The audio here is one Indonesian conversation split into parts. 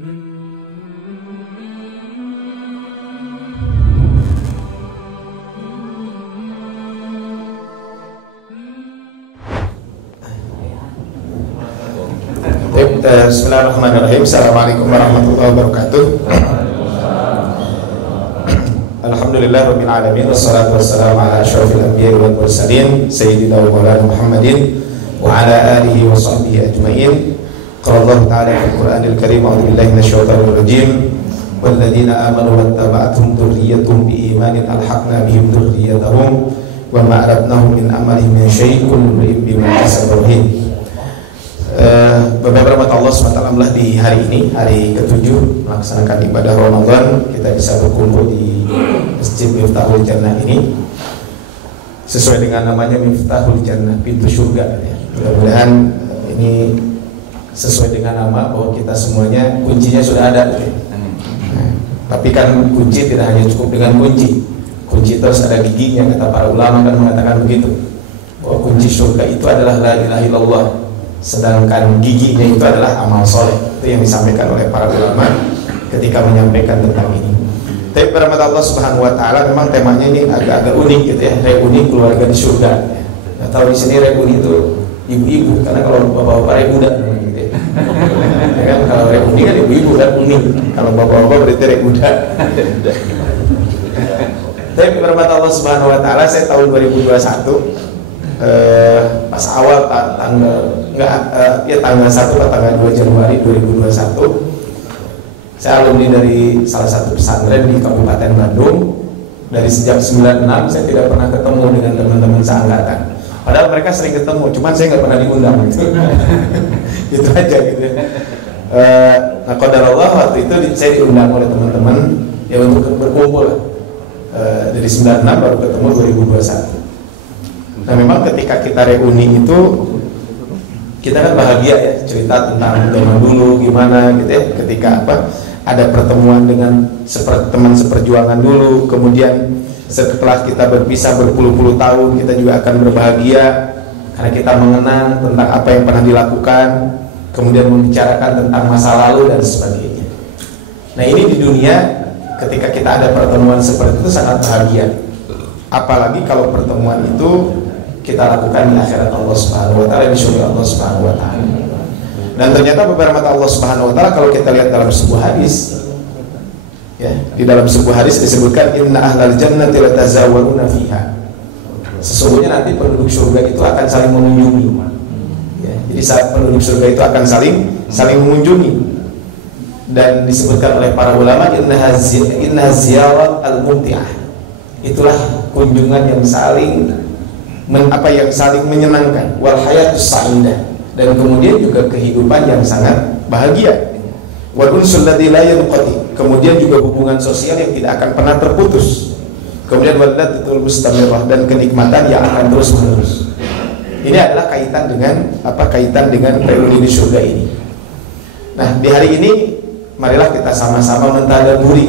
Bismillahirrahmanirrahim. Assalamualaikum warahmatullahi wabarakatuh. Alhamdulillah rabbil alamin, wassalatu wassalamu ala asyrafil anbiya'i wal mursalin sayyidina wa maulana Muhammadin wa ala alihi wa sahbihi ajmain. Qala Allah ta'ala fil Qur'anil Karim, a'udzu billahi minasyaitonir rajim. Walladzina amanu wattaba'athum dzurriyyatuhum biimanin alhaqna bihim dzurriyyatahum wa ma alatnahum min amalihim min syai', kullu imrin bima kasaba rahin. Beberapa rahmat Allah SWT di hari ini, hari ke-7 melaksanakan ibadah Ramadan, kita bisa berkumpul di Masjid Miftahul Jannah ini sesuai dengan namanya Miftahul Jannah, pintu surga ya. Mudah-mudahan ini sesuai dengan nama, bahwa kita semuanya kuncinya sudah ada ya. Tapi kan kunci tidak hanya cukup dengan kunci terus ada giginya, kata para ulama kan mengatakan begitu, bahwa kunci surga itu adalah la ilaha illallah, sedangkan giginya itu adalah amal soleh. Itu yang disampaikan oleh para ulama ketika menyampaikan tentang ini. Tapi rahmat Allah Subhanahu wa taala, memang temanya ini agak-agak unik gitu ya, reuni keluarga di surga. Nah, tahu di sini reuni itu ibu-ibu, karena kalau bapak-bapak remuda gitu ya. Ya kan, kalau reuni kan ibu-ibu dan unik. Kalau bapak-bapak berarti remuda. Tapi rahmat Allah Subhanahu wa taala, saya tahun 2021 pas awal tanggal 1 atau tanggal 2 Januari 2021, saya alumni dari salah satu pesantren di Kabupaten Bandung. Dari sejak 96 saya tidak pernah ketemu dengan teman-teman seangkatan, padahal mereka sering ketemu, cuman saya nggak pernah diundang gitu. Gitu aja gitu ya. Nah, qadarullah waktu itu saya diundang oleh teman-teman ya untuk berkumpul. Dari 96 baru ketemu 2021. Nah, memang ketika kita reuni itu kita kan bahagia ya, cerita tentang zaman dulu gimana gitu ya, ketika ada pertemuan dengan teman seperjuangan dulu, kemudian setelah kita berpisah berpuluh-puluh tahun kita juga akan berbahagia karena kita mengenang tentang apa yang pernah dilakukan, kemudian membicarakan tentang masa lalu dan sebagainya. Nah, ini di dunia ketika kita ada pertemuan seperti itu sangat bahagia, apalagi kalau pertemuan itu kita lakukan di akhirat Allah Subhanahu wa taala, di surga Allah Subhanahu wa taala. Dan ternyata beberapa Allah Subhanahu wa taala, kalau kita lihat dalam sebuah hadis ya, di dalam sebuah hadis disebutkan inna ahlal jannati latazawwaruna fiha. Sesungguhnya nanti penduduk surga itu akan saling mengunjungi. Ya, jadi saat penduduk surga itu akan saling mengunjungi. Dan disebutkan oleh para ulama inna ziyarat al-mumti'ah. Itulah kunjungan yang saling saling menyenangkan, wal hayatus sa'idah, dan kemudian juga kehidupan yang sangat bahagia, wal unsul ladzi la yanqati, kemudian juga hubungan sosial yang tidak akan pernah terputus, kemudian wal ladatul mustamirrah, dan kenikmatan yang akan terus menerus. Ini adalah kaitan dengan reuni di surga ini. Nah, di hari ini marilah kita sama-sama mentadabburi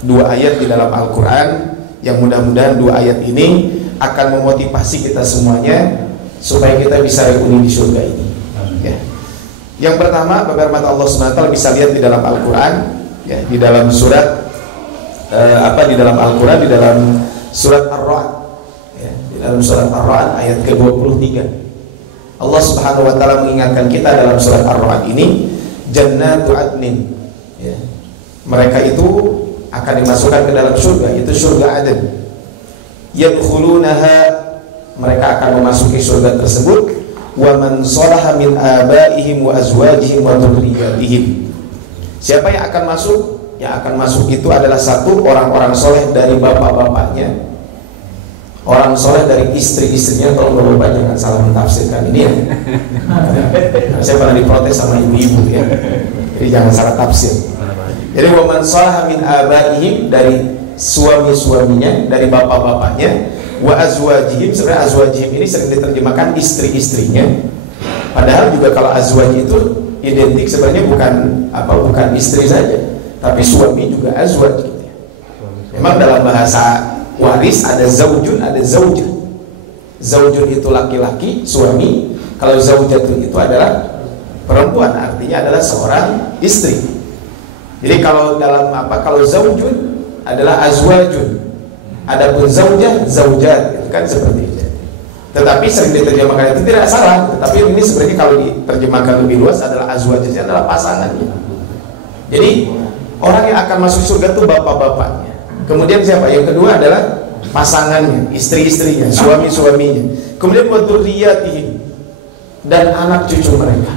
dua ayat di dalam Al-Qur'an, yang mudah-mudahan dua ayat ini akan memotivasi kita semuanya supaya kita bisa reuni di surga ini. Ya. Yang pertama, beberapa Allah SWT bisa lihat di dalam Al-Quran, ya, di dalam surat di dalam Al-Quran, di dalam surat Ar-Ra'd, ya, di dalam surat Ar-Ra'd ayat ke-23. Allah Subhanahu wa taala mengingatkan kita dalam surat Ar-Ra'd ini, jannatu adnin. Ya. Mereka itu akan dimasukkan ke dalam surga, itu surga Aden. Yadkhulunaha, mereka akan memasuki surga tersebut, wa man salaha min abaihim wa azwajihim wa dzurriyyatihim. Siapa yang akan masuk? Yang akan masuk itu adalah satu, orang-orang soleh dari bapak-bapaknya, orang soleh dari istri-istrinya. Tolong bapak jangan salah mentafsirkan ini ya. Saya pernah diprotes sama ibu-ibu ya, jadi jangan salah tafsir. Jadi wa man salaha min abaihim, dari suami-suaminya, dari bapak-bapaknya, wa azwajihim, sebenarnya azwajihim ini sering diterjemahkan istri-istrinya, padahal juga kalau azwaj itu identik sebenarnya bukan istri saja, tapi suami juga azwaj gitu. Memang dalam bahasa waris ada zaujun, ada zaujah. Zaujun itu laki-laki, suami. Kalau zaujatun itu adalah perempuan, artinya adalah seorang istri. Jadi kalau dalam kalau zaujun adalah azwajun, adapun zaujah zaujat, itu kan seperti itu. Tetapi sering diterjemahkan itu tidak salah, tetapi ini sebenarnya kalau diterjemahkan lebih luas adalah azwajnya, adalah pasangannya. Jadi orang yang akan masuk surga itu bapak-bapaknya. Kemudian siapa? Yang kedua adalah pasangannya, istri-istrinya, suami-suaminya. Kemudian wa dzurriyyatihim, dan anak cucu mereka.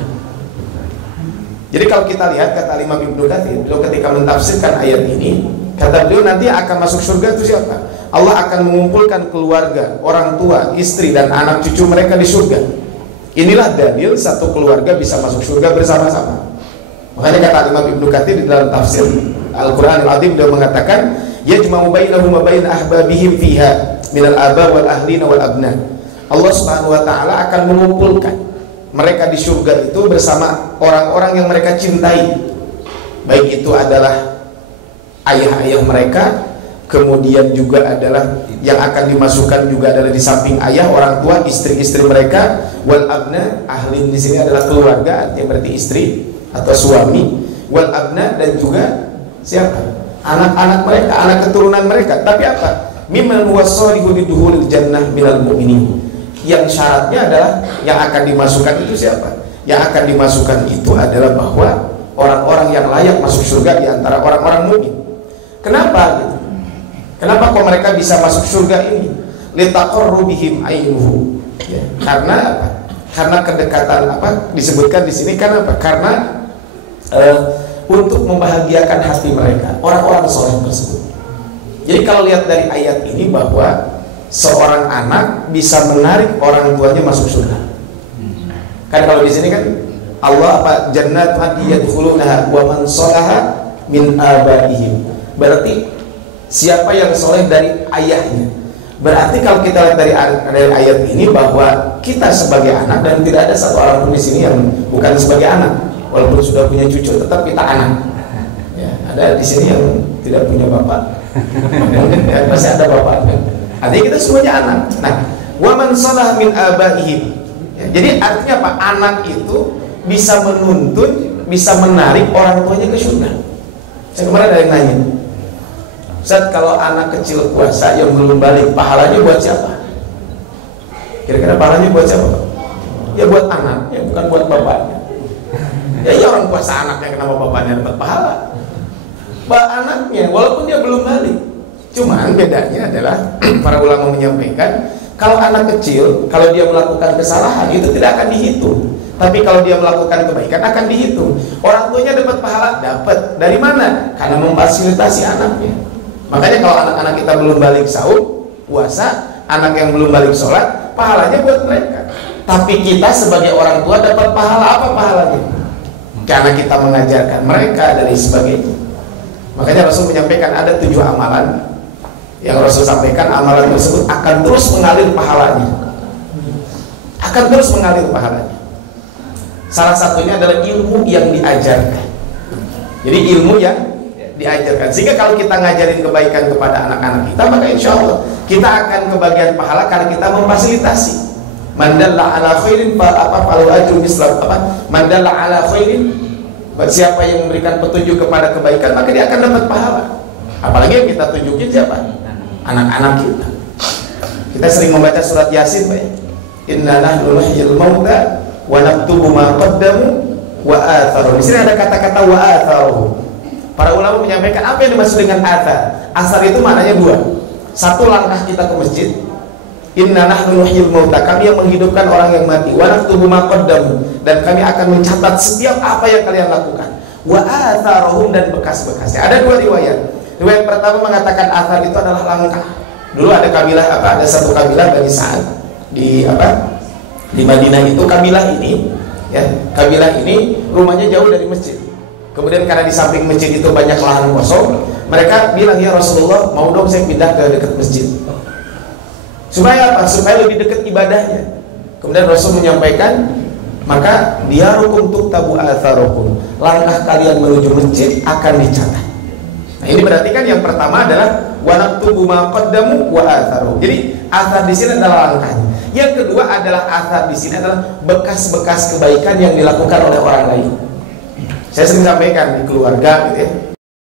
Jadi kalau kita lihat kata Imam Ibnu Katsir, beliau ketika mentafsirkan ayat ini, kata beliau nanti akan masuk surga itu siapa? Allah akan mengumpulkan keluarga, orang tua, istri dan anak cucu mereka di surga. Inilah dalil satu keluarga bisa masuk surga bersama-sama. Makanya kata Imam Ibnu Katsir di dalam tafsir Al-Qur'an Al-Azim, dia mengatakan yajma'u bainahum wa bain ahbabihim fiha minal aba wal ahlina wal abna. Allah Subhanahu wa taala akan mengumpulkan mereka di surga itu bersama orang-orang yang mereka cintai, baik itu adalah ayah-ayah mereka, kemudian juga adalah yang akan dimasukkan juga adalah di samping ayah, orang tua, istri-istri mereka, wal abna, ahli di sini adalah keluarga, artinya berarti istri atau suami, wal abna, dan juga siapa? Anak-anak mereka, anak keturunan mereka. Tapi apa? Mimman huwassalihu liduhulil jannah minal mu'minin. Yang syaratnya adalah yang akan dimasukkan itu siapa? Yang akan dimasukkan itu adalah bahwa orang-orang yang layak masuk surga di antara orang-orang mukmin. Kenapa gitu? Kenapa kok mereka bisa masuk surga ini? Litaqarru bihim ainuhu. Ya, karena apa? Karena kedekatan disebutkan di sini kan apa? Karena untuk membahagiakan hati mereka, orang-orang soleh tersebut. Jadi kalau lihat dari ayat ini bahwa seorang anak bisa menarik orang tuanya masuk surga. Kan kalau di sini kan Allah jannat yadkhulunaha wa man shalaha min abaihim. Berarti siapa yang soleh dari ayahnya. Berarti kalau kita lihat dari ayat ini bahwa kita sebagai anak, dan tidak ada satu orang pun di sini yang bukan sebagai anak, walaupun sudah punya cucu tetap kita anak. Ya, ada di sini yang tidak punya bapak. Ya, pasti ada bapak. Artinya kita semuanya anak. Nah, wa man shalah min abaihim. Ya, jadi artinya apa? Anak itu bisa menuntun, bisa menarik orang tuanya ke surga. Saya kemarin ada yang nanya, Ustaz, kalau anak kecil puasa yang belum balik, pahalanya buat siapa? Kira-kira pahalanya buat siapa? Ya buat anaknya, bukan buat bapaknya. Ya orang puasa anaknya, kenapa bapaknya dapat pahala? Anaknya, walaupun dia belum balik. Cuman bedanya adalah para ulama menyampaikan, kalau anak kecil, kalau dia melakukan kesalahan itu tidak akan dihitung. Tapi kalau dia melakukan kebaikan akan dihitung. Orang tuanya dapat pahala, dapat. Dari mana? Karena memfasilitasi anaknya. Makanya kalau anak-anak kita belum balik sahur, puasa, anak yang belum balik sholat, pahalanya buat mereka. Tapi kita sebagai orang tua dapat pahala. Apa pahalanya? Karena kita mengajarkan mereka dari sebagainya. Makanya Rasul menyampaikan ada 7 amalan yang Rasul sampaikan, amalan tersebut akan terus mengalir pahalanya. Akan terus mengalir pahalanya. Salah satunya adalah ilmu yang diajarkan. Jadi ilmu yang diajarkan, sehingga kalau kita ngajarin kebaikan kepada anak-anak kita, maka insya Allah kita akan kebagian pahala karena kita memfasilitasi. Mandalla ala khairin falahu ajrun misla mandalla ala khairin, siapa yang memberikan petunjuk kepada kebaikan maka dia akan dapat pahala. Apalagi yang kita tunjukin siapa? Anak-anak kita. Kita sering membaca surat Yasin, Pak. Inna nahnu nuhyil mauta wa naktubu ma qaddamu wa atharu. Di sini ada kata-kata wa atharu. Para ulama menyampaikan apa yang dimaksud dengan athar. Asar itu maknanya 2. Satu, langkah kita ke masjid. Inna nahnu nuhyil mauta, kami yang menghidupkan orang yang mati. Wa naktubu ma qaddamu, dan kami akan mencatat setiap apa yang kalian lakukan. Wa atharuhum, dan bekas-bekasnya. Ada 2 riwayat. Riwayat pertama mengatakan athar itu adalah langkah. Dulu ada kabilah ada satu kabilah Bani Sa'ad di di Madinah itu. Kabilah ini ya, kabilah ini rumahnya jauh dari masjid. Kemudian karena di samping masjid itu banyak lahan kosong, mereka bilang, ya Rasulullah, mau dong saya pindah ke dekat masjid. Supaya apa? Supaya lebih dekat ibadahnya. Kemudian Rasul menyampaikan, maka diarukum tuktabu atharukum, langkah kalian menuju masjid akan dicatat. Nah, ini berarti kan yang pertama adalah wa naktubu ma qaddamu wa atharu. Jadi athar di sini adalah langkahnya. Yang kedua adalah athar di sini adalah bekas-bekas kebaikan yang dilakukan oleh orang lain. Saya sering sampaikan di keluarga gitu ya,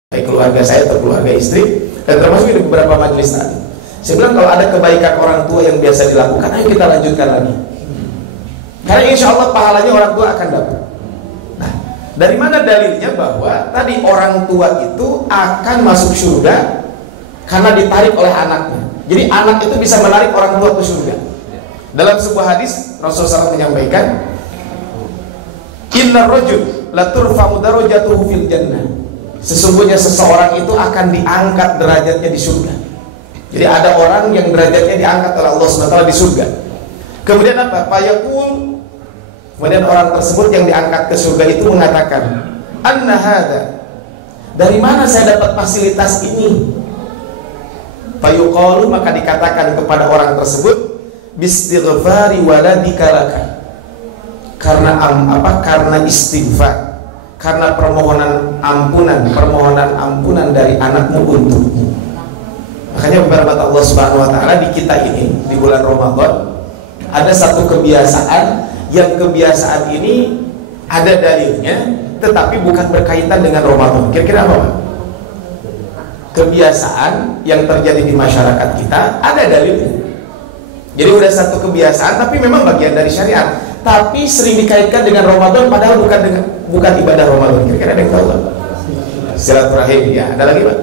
baik keluarga saya atau keluarga istri, dan termasuk di beberapa majelis tadi. Saya bilang kalau ada kebaikan orang tua yang biasa dilakukan, ayo kita lanjutkan lagi. Karena insya Allah pahalanya orang tua akan dapat. Nah, dari mana dalilnya bahwa tadi orang tua itu akan masuk surga karena ditarik oleh anaknya. Jadi anak itu bisa menarik orang tua ke surga. Dalam sebuah hadis Rasulullah SAW menyampaikan, Inna rajul la turfa'u darajatuhu fil jannah. Sesungguhnya seseorang itu akan diangkat derajatnya di surga. Jadi ada orang yang derajatnya diangkat oleh Allah SWT di surga. Kemudian apa? Fayaqul, kemudian orang tersebut yang diangkat ke surga itu mengatakan, Anna hadza, dari mana saya dapat fasilitas ini? Fayuqalu, maka dikatakan kepada orang tersebut, bistighfari waladika laka. Karena karena istighfar, karena permohonan ampunan dari anakmu untukmu. Makanya beberapa Allah Subhanahu wa taala di kita ini di bulan Ramadan ada satu kebiasaan yang kebiasaan ini ada dalilnya tetapi bukan berkaitan dengan Ramadan. Kira-kira apa, Pak? Kebiasaan yang terjadi di masyarakat kita ada dalilnya. Jadi udah satu kebiasaan tapi memang bagian dari syariat, tapi sering dikaitkan dengan Ramadan padahal bukan ibadah Ramadan. Kira-kira ada yang tahu, Pak? Silaturahim, ya. Ada lagi, Pak?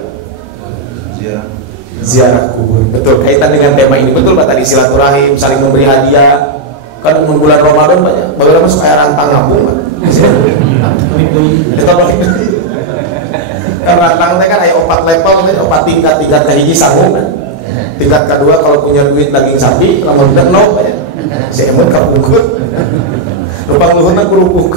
Ziarah kubur. Betul, kaitan dengan tema ini. Betul, Pak, tadi silaturahim, saling memberi hadiah. Kan bulan Ramadan banyak. Bagaimana masuk kayak rantang ngapung, Pak? Kita balik. Kan rantang kan ada 4 level, 4 tingkat hiji sanggup kan. Tingkat kedua kalau punya duit daging sapi, kalau tidak no, Pak ya. Si emut kapungkut. Lupa ngeluhurna kurupuk.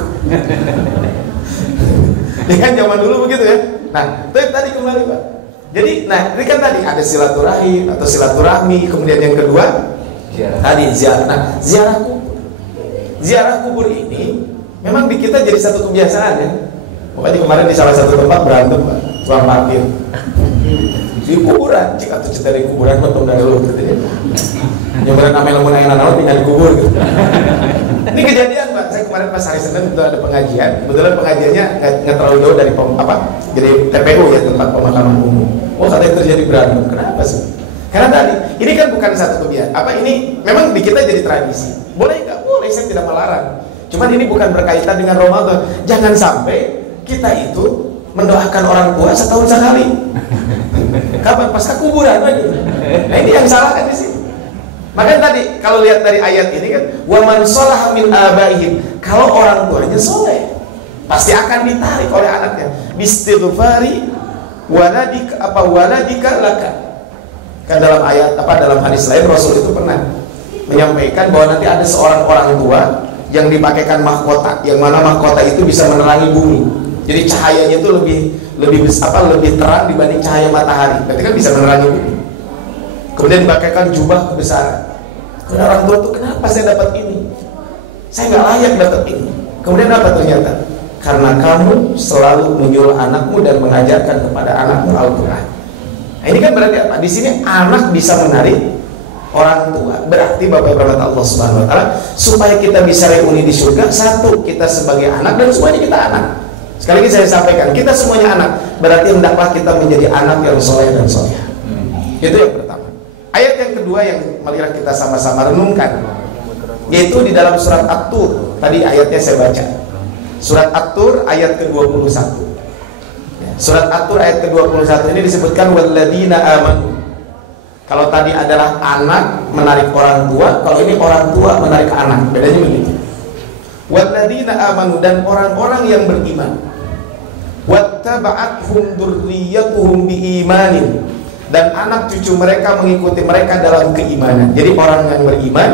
Ini kan zaman dulu begitu ya. Nah, itu tadi kembali, Pak. Jadi, nah, ini kan tadi ada silaturahim atau silaturahmi, kemudian yang kedua tadi ziarah. Nah, ziarah kubur ini memang di kita jadi satu kebiasaan ya. Pokoknya kemarin di salah satu tempat berantem, Pak, tukang parkir di kuburan, jika tuh cerita di kuburan betul dari lu gitu ya. Nyobain namanya lamun aya nanaon tinggal dikubur gitu. Ini kejadian, Pak. Saya kemarin pas hari Senin itu ada pengajian. Kebetulan pengajiannya nggak terlalu jauh dari jadi TPU ya, tempat pemakaman umum. Oh, katanya terjadi berantem. Kenapa sih? Karena tadi ini kan bukan satu kebiasaan. Ini memang di kita jadi tradisi. Boleh nggak? Boleh, saya tidak melarang. Cuman ini bukan berkaitan dengan Ramadan. Jangan sampai kita itu mendoakan orang tua setahun sekali. Kapan? Pas ke kuburan lagi. Nah, ini yang salah kan di sini. Makanya tadi kalau lihat dari ayat ini kan, wa man sholaha min abaihim, kalau orang tuanya soleh pasti akan ditarik oleh anaknya. Bistighfari waladika laka. Kan dalam ayat dalam hadis lain Rasul itu pernah menyampaikan bahwa nanti ada seorang orang tua yang dipakaikan mahkota, yang mana mahkota itu bisa menerangi bumi. Jadi cahayanya itu lebih terang dibanding cahaya matahari. Berarti kan bisa menerangi bumi. Kemudian dipakaikan jubah kebesaran. Kemudian orang tua tuh, kenapa saya dapat ini? Saya nggak layak dapat ini. Kemudian apa ternyata? Karena kamu selalu menyuruh anakmu dan mengajarkan kepada anakmu Al-Quran. Nah, ini kan berarti apa? Di sini anak bisa menarik orang tua. Berarti Bapak Ibu Allah Subhanahu Wa Taala supaya kita bisa reuni di surga. Satu, kita sebagai anak dan semuanya kita anak. Sekali lagi saya sampaikan, kita semuanya anak. Berarti hendaklah kita menjadi anak yang soleh dan soleh. Itu yang pertama. Ayat yang kedua yang marilah kita sama-sama renungkan, yaitu di dalam surat At-Tur. Tadi ayatnya saya baca. Surat At-Tur ayat ke-21. Surat At-Tur ayat ke-21 ini disebutkan walladzina amanu. Kalau tadi adalah anak menarik orang tua, kalau ini orang tua menarik anak. Bedanya begitu. Walladzina amanu, dan orang-orang yang beriman. Wattaba'athum dzurriyyatuhum biimanin, dan anak cucu mereka mengikuti mereka dalam keimanan. Jadi orang yang beriman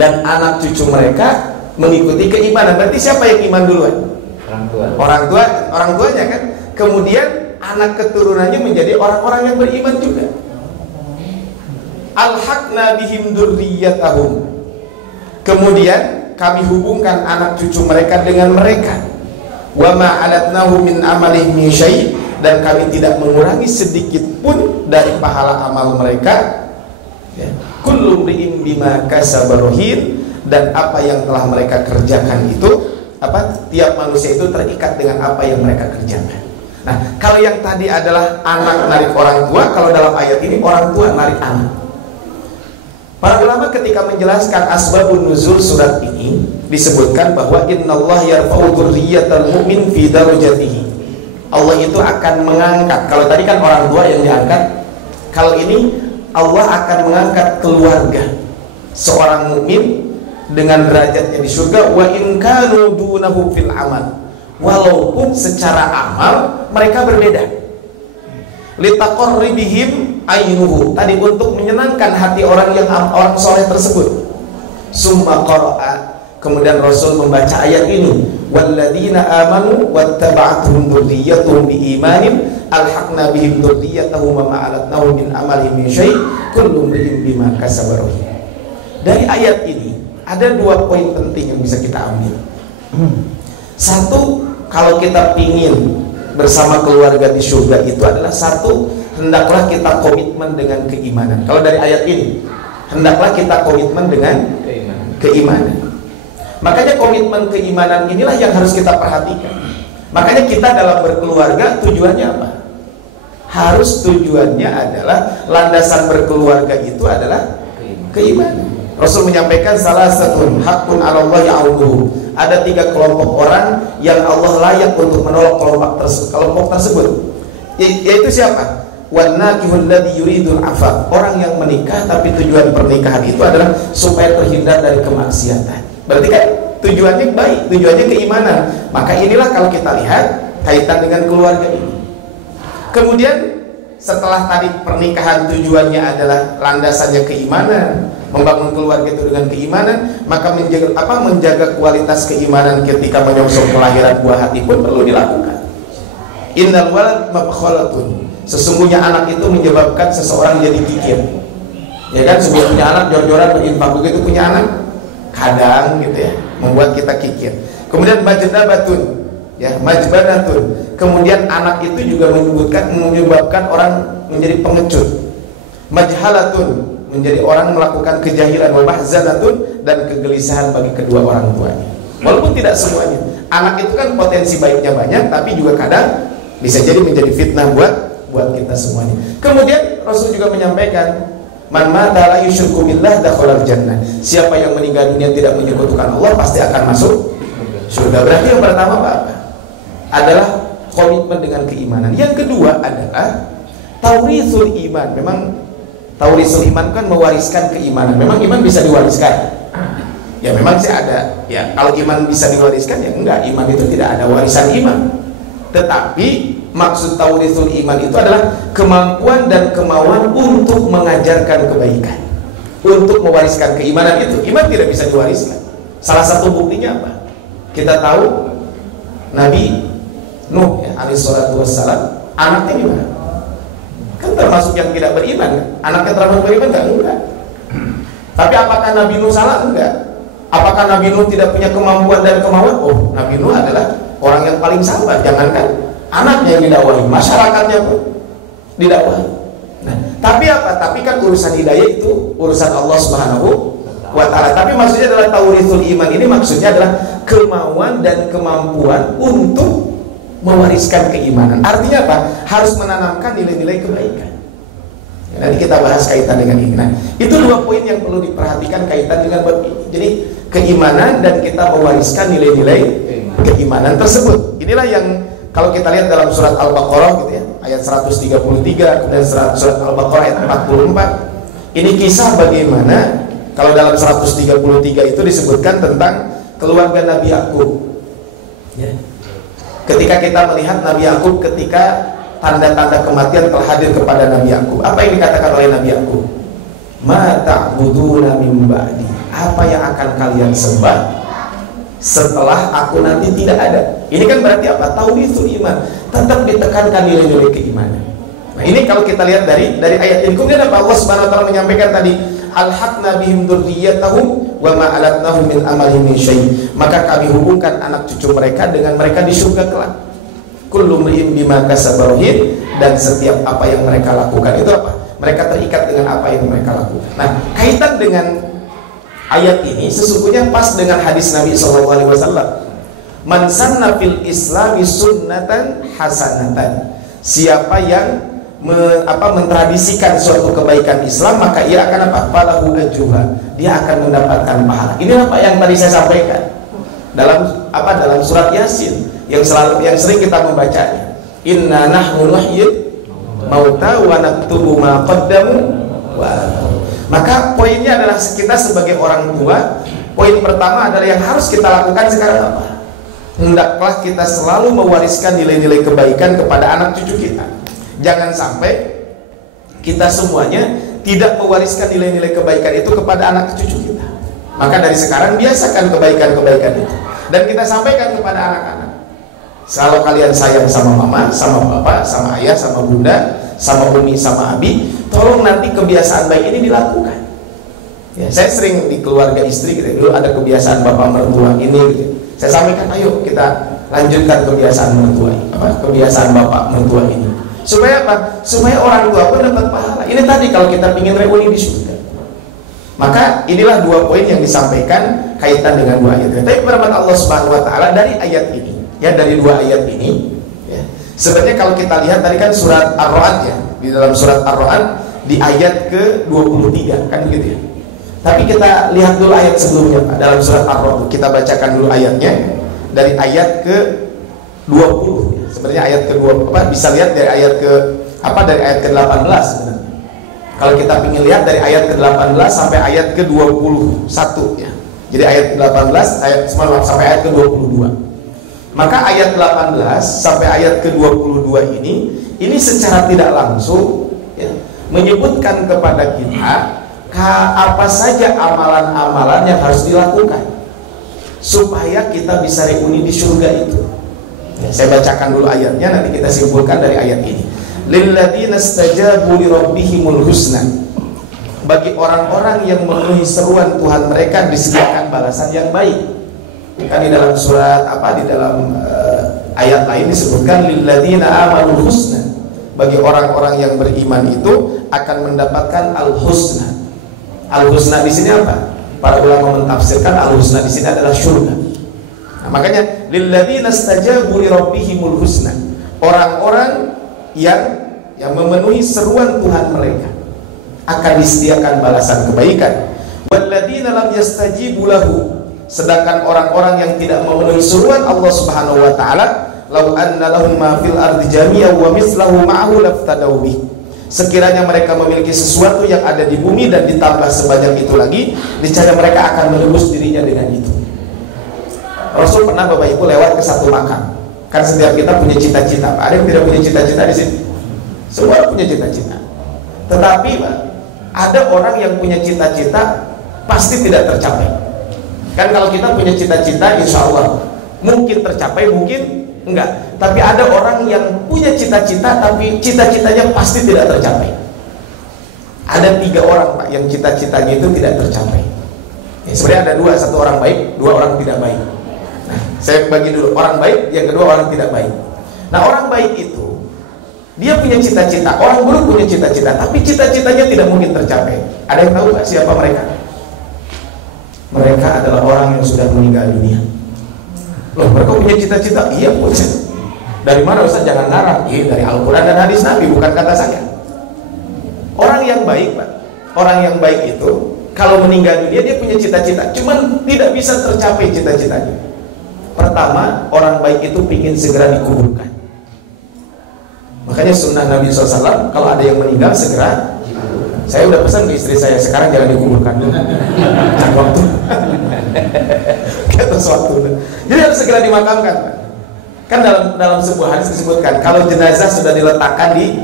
dan anak cucu mereka mengikuti keimanan. Berarti siapa yang iman duluan? Orang tuanya kan. Kemudian anak keturunannya menjadi orang-orang yang beriman juga. Alhaqna bihim dzurriyyatahum. Kemudian kami hubungkan anak cucu mereka dengan mereka. Wa ma alatnahu min amalihim min syai', dan kami tidak mengurangi sedikit pun dari pahala amal mereka. Kullu mri'in bima kasaba rahin, dan apa yang telah mereka kerjakan itu tiap manusia itu terikat dengan apa yang mereka kerjakan. Nah, kalau yang tadi adalah anak narik orang tua, kalau dalam ayat ini orang tua narik anak. Para ulama ketika menjelaskan asbabun nuzul surat ini disebutkan bahwa innallaha yarfa'u dzurriyyatal mu'min fi darajatihi. Allah itu akan mengangkat. Kalau tadi kan orang tua yang diangkat, kalau ini Allah akan mengangkat keluarga seorang mukmin dengan derajatnya di surga, wa in kanu dunahu fil amal, walaupun secara amal mereka berbeda. Litaqarribihim ainuhu, tadi untuk menyenangkan hati orang yang orang soleh tersebut. Summa qara'a, kemudian Rasul membaca ayat ini, walladzina amanu wattaba'atuhum dzurriyyatuhum biimanin alhaqna bihim dzurriyyatahum wa ma'alatnahum min amalihim min syai' kullu imrin bima kasaba rahin. Dari ayat ini ada dua poin penting yang bisa kita ambil. Satu, kalau kita pingin bersama keluarga di surga itu adalah satu, hendaklah kita komitmen dengan keimanan. Kalau dari ayat ini, hendaklah kita komitmen dengan keimanan. Makanya komitmen keimanan inilah yang harus kita perhatikan. Makanya kita dalam berkeluarga tujuannya apa? Harus tujuannya adalah landasan berkeluarga itu adalah keimanan. Rasul menyampaikan salah satu hakun 'ala Allah ya'uduhu. Ada 3 kelompok orang yang Allah layak untuk menolong kelompok tersebut. Yaitu siapa? Wan nakihul ladzi yuridul afaf. Orang yang menikah tapi tujuan pernikahan itu adalah supaya terhindar dari kemaksiatan. Berarti kan tujuannya baik, tujuannya keimanan. Maka inilah kalau kita lihat kaitan dengan keluarga ini. Kemudian setelah tadi pernikahan tujuannya adalah landasannya keimanan, membangun keluarga itu dengan keimanan, maka menjaga kualitas keimanan ketika menyongsong kelahiran buah hati pun perlu dilakukan. Innal walad mabkhalatun, sesungguhnya anak itu menyebabkan seseorang jadi kikir. Ya kan, sebelum punya anak jor-joran berinfak, begitu punya anak kadang gitu ya, membuat kita kikir. Kemudian majdabatun, ya, majbanatun. Kemudian anak itu juga menyebabkan orang menjadi pengecut. Majhalatun, menjadi orang melakukan kejahilan. Wa mahzanatun, dan kegelisahan bagi kedua orang tuanya. Walaupun tidak semuanya. Anak itu kan potensi baiknya banyak, tapi juga kadang bisa jadi menjadi fitnah buat kita semuanya. Kemudian Rasul juga menyampaikan, man mata la yusyriku billah dakhalal jannah. Siapa yang meninggal dunia tidak menyekutukan Allah pasti akan masuk surga. Berarti yang pertama apa? Adalah komitmen dengan keimanan. Yang kedua adalah taurisul iman. Memang taurisul iman kan mewariskan keimanan. Memang iman bisa diwariskan. Ya memang sih ada. Ya kalau iman bisa diwariskan, ya enggak, iman itu tidak ada warisan iman. Tetapi maksud taurisul iman itu adalah kemampuan dan kemauan untuk mengajarkan kebaikan, untuk mewariskan keimanan itu. Iman tidak bisa diwariskan. Salah satu buktinya apa? Kita tahu Nabi Nuh, ya, alaihi salatu wassalam, anaknya gimana? Kan termasuk yang tidak beriman kan? Anaknya termasuk beriman enggak? Tapi apakah Nabi Nuh salah? Enggak. Apakah Nabi Nuh tidak punya kemampuan dan kemauan? Oh, Nabi Nuh adalah orang yang paling sabar. Jangankan anaknya yang didakwahi, masyarakatnya pun didakwahi. Nah, tapi apa? Tapi kan urusan hidayah itu urusan Allah Subhanahu wa ta'ala. Tapi maksudnya adalah taurisul iman ini maksudnya adalah kemauan dan kemampuan untuk mewariskan keimanan. Artinya apa? Harus menanamkan nilai-nilai kebaikan. Ya, nanti kita bahas kaitan dengan ini. Nah, itu 2 poin yang perlu diperhatikan kaitan dengan bab ini. Jadi keimanan dan kita mewariskan nilai-nilai keimanan tersebut. Inilah yang kalau kita lihat dalam surat Al-Baqarah gitu ya, ayat 133, kemudian surat Al-Baqarah ayat 44. Ini kisah bagaimana kalau dalam 133 itu disebutkan tentang keluarga Nabi Yakub. Ya. Ketika kita melihat Nabi Yakub, ketika tanda-tanda kematian telah hadir kepada Nabi Yakub, apa yang dikatakan oleh Nabi Yakub? Ma ta'buduna min ba'di, apa yang akan kalian sembah setelah aku nanti tidak ada? Ini kan berarti apa? Taurisul iman, tetap ditekankan nilai-nilai keimanan. Nah, ini kalau kita lihat dari ayat ini. Kemudian apa Allah Subhanahu wa taala menyampaikan tadi, alhaqna bihim dzurriyyatahum wa ma alatnahum min amalihim min syai'. Maka kami hubungkan anak cucu mereka dengan mereka di surga kelak. Kullu imrin bima kasaba rahin, dan setiap apa yang mereka lakukan itu apa? Mereka terikat dengan apa yang mereka lakukan. Nah, kaitan dengan ayat ini sesungguhnya pas dengan hadis Nabi SAW. Man sanna fil islami sunnatan hasanatan Siapa yang mentradisikan suatu kebaikan Islam, maka ia akan falahu ajruha, dia akan mendapatkan pahala. Inilah Pak yang tadi saya sampaikan dalam surat Yasin yang sering kita membacanya. Inna nahnu nuhyil mauta wa naktubu ma qaddamu wa atharu. Maka poinnya adalah kita sebagai orang tua, poin pertama adalah yang harus kita lakukan sekarang apa? Hendaklah kita selalu mewariskan nilai-nilai kebaikan kepada anak cucu kita. Jangan sampai kita semuanya tidak mewariskan nilai-nilai kebaikan itu kepada anak cucu kita. Maka dari sekarang biasakan kebaikan-kebaikan itu, dan kita sampaikan kepada anak-anak. Kalau kalian sayang sama mama, sama bapak, sama ayah, sama bunda, sama umi, sama abi, tolong nanti kebiasaan baik ini dilakukan. Ya, saya sering di keluarga istri gitu, dulu ada kebiasaan bapak mertua ini gitu. Saya sampaikan, ayo kita lanjutkan kebiasaan mertua ini, kebiasaan bapak mertua ini. Supaya apa? Supaya orang tua pun dapat pahala. Ini tadi kalau kita ingin reuni di surga. Maka inilah dua poin yang disampaikan kaitan dengan dua ayat. Tapi berkat Allah Subhanahu wa taala dari ayat ini, ya, dari dua ayat ini, ya. Sebenarnya kalau kita lihat tadi kan surat Ar-Ra'd, ya. Di dalam surat Ar-Ra'd di ayat ke-23 kan gitu ya. Tapi kita lihat dulu ayat sebelumnya, Pak. Dalam surat Ar-Ra'd kita bacakan dulu ayatnya dari ayat ke-20. Sebenarnya ayat ke-20 bisa lihat dari ayat dari ayat ke-18 sebenarnya. Kalau kita ingin lihat dari ayat ke-18 sampai ayat ke-21 ya. Jadi ayat ke-18 sampai ayat ke-22. Maka ayat 18 sampai ayat ke-22 ini secara tidak langsung ya, menyebutkan kepada kita apa saja amalan-amalan yang harus dilakukan supaya kita bisa reuni di surga itu. Saya bacakan dulu ayatnya, nanti kita simpulkan dari ayat ini. Lilladzina istajabu li rabbihimul husna. Bagi orang-orang yang memenuhi seruan Tuhan mereka disediakan balasan yang baik. Kan di dalam surat di dalam ayat lain disebutkan lilladzina amanul husna. Bagi orang-orang yang beriman itu akan mendapatkan al-husna. Al-husna di sini apa? Para ulama mentafsirkan al-husna di sini adalah surga. Nah, makanya lilladzina istajabu li rabbihimul husna. Orang-orang yang memenuhi seruan Tuhan mereka akan disediakan balasan kebaikan. Walladzina lam yastajibu lahu. Sedangkan orang-orang yang tidak memenuhi seruan Allah Subhanahu wa taala, law anna lahum ma fil ardi jami'an wa mislahu ma'ahu laftadaw bih. Sekiranya mereka memiliki sesuatu yang ada di bumi dan ditambah sebanyak itu lagi, niscaya mereka akan menebus dirinya dengan itu. Rasul pernah Bapak Ibu lewat ke satu makam. Kan setiap kita punya cita-cita. Ada yang tidak punya cita-cita di sini? Semua punya cita-cita. Tetapi Pak, ada orang yang punya cita-cita pasti tidak tercapai. Kan kalau kita punya cita-cita, insya Allah mungkin tercapai, mungkin enggak. Tapi ada orang yang punya cita-cita tapi cita-citanya pasti tidak tercapai. Ada 3 orang Pak yang cita-citanya itu tidak tercapai. Sebenarnya ada 2, satu orang baik, 2 orang tidak baik. Nah, saya bagi dulu orang baik, yang kedua orang tidak baik. Nah, orang baik itu dia punya cita-cita, orang buruk punya cita-cita, tapi cita-citanya tidak mungkin tercapai. Ada yang tahu nggak siapa mereka? Mereka adalah orang yang sudah meninggal dunia. Loh, mereka punya cita-cita? Iya punya. Dari mana Ustaz? Jangan ngarang. Iya, dari Al-Quran dan hadis Nabi, bukan kata saya. Orang yang baik Pak, orang yang baik itu kalau meninggal dunia dia punya cita-cita, cuman tidak bisa tercapai cita-citanya. Pertama, orang baik itu ingin segera dikuburkan. Makanya sunnah Nabi SAW, kalau ada yang meninggal segera. Saya udah pesan ke istri saya, sekarang jangan dikuburkan dulu. Waktu. Kata suatu. Jadi harus segera dimakamkan. Kan dalam sebuah hadis disebutkan, kalau jenazah sudah diletakkan di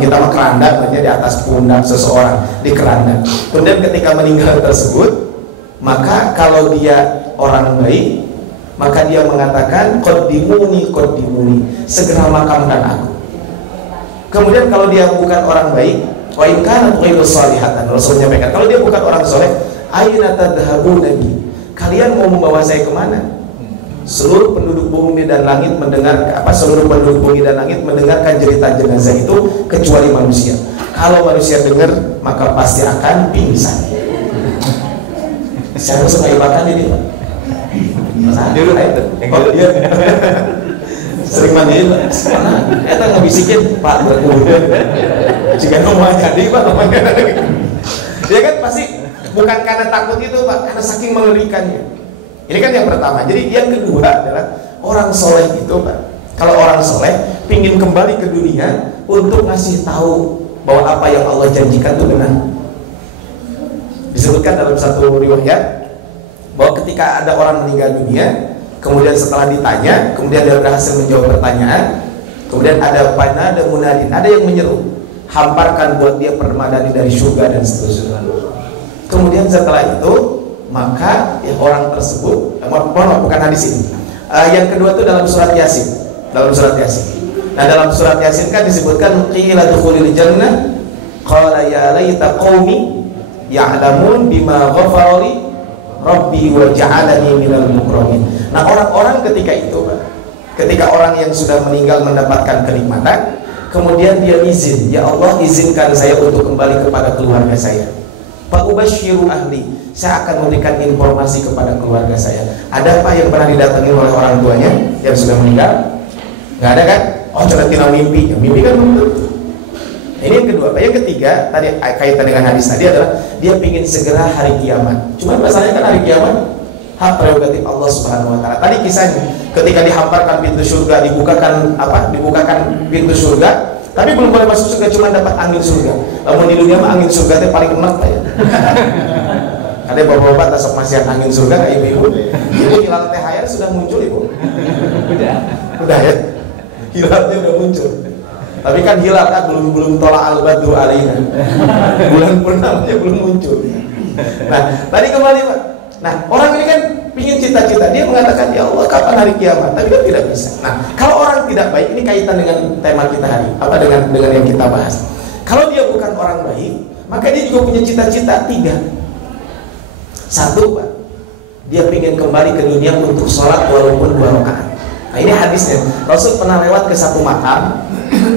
kita mah keranda, maksudnya di atas pundak seseorang, di keranda. Kemudian ketika meninggal tersebut, maka kalau dia orang baik, maka dia mengatakan qaddimuni, segera makamkan aku. Kemudian kalau dia bukan orang baik, wa in kanat ghairu salihatan, Rasul menyampaikan, kalau dia bukan orang soleh, aina tadhhabuna bi? Kalian mau membawa saya kemana? Seluruh penduduk bumi dan langit mendengarkan cerita jenazah itu kecuali manusia. Kalau manusia dengar, maka pasti akan pingsan. Saya harus mengibakan ini Pak. Nah, dulu itu. sering mandiin mana eta ngabisikin Pak berkumpul jika ngomong jadi Pak ngomongnya ya kan pasti bukan karena takut itu Pak, karena saking mengerikannya. Ini kan yang pertama. Jadi yang kedua adalah orang soleh itu Pak, kalau orang soleh pingin kembali ke dunia untuk ngasih tahu bahwa apa yang Allah janjikan itu benar. Disebutkan dalam satu riwayat bahwa ketika ada orang meninggal dunia, kemudian setelah ditanya, kemudian dia berhasil menjawab pertanyaan, kemudian ada munadin, ada yang menyeru, hamparkan buat dia permadani dari surga dan seterusnya. Kemudian setelah itu maka ya, orang tersebut, bukan hadis ini. Yang kedua itu dalam surat Yasin. Nah dalam surat Yasin kan disebutkan qila dukhulil jannah qala ya laita qaumi ya'lamun bima ghafara li rabbi wa ja'alani minal mukramin. Nah orang-orang ketika itu Pak, ketika orang yang sudah meninggal mendapatkan kenikmatan, kemudian dia izin, ya Allah izinkan saya untuk kembali kepada keluarga saya. Pak ubasyiru ahli, saya akan memberikan informasi kepada keluarga saya. Ada apa yang pernah didatangi oleh orang tuanya yang sudah meninggal? Nggak ada kan? Oh coba tina mimpi, ya, mimpi kan belum tentu. Ini yang kedua. Yang ketiga tadi kaitan dengan hadis tadi adalah dia ingin segera hari kiamat. Cuma masalahnya kan hari kiamat hak prerogatif Allah Subhanahu Wa Taala. Tadi kisahnya ketika dihamparkan pintu surga, dibukakan pintu surga, tapi belum boleh masuk surga, cuma dapat angin surga. Namun di dunia mah angin surga itu paling enak Pak ya. Ada bapak-bapak tasok masih angin surga kayak ibu-ibu. Ibu hilal THR sudah muncul ibu. Udah ya. Hilalnya udah muncul. Tapi kan hilal kan belum tolak al-badru alaina. Bulan purnamanya belum muncul. Nah, tadi kembali Pak. Nah, orang ini kan pingin cita-cita, dia mengatakan ya Allah kapan hari kiamat, tapi kan tidak bisa. Nah, kalau orang tidak baik, ini kaitan dengan tema kita hari, apa dengan yang kita bahas. Kalau dia bukan orang baik, maka dia juga punya cita-cita tiga. Satu Pak, dia pingin kembali ke dunia untuk sholat walaupun 2 rakaat. Nah ini hadisnya, Rasul pernah lewat ke satu makam,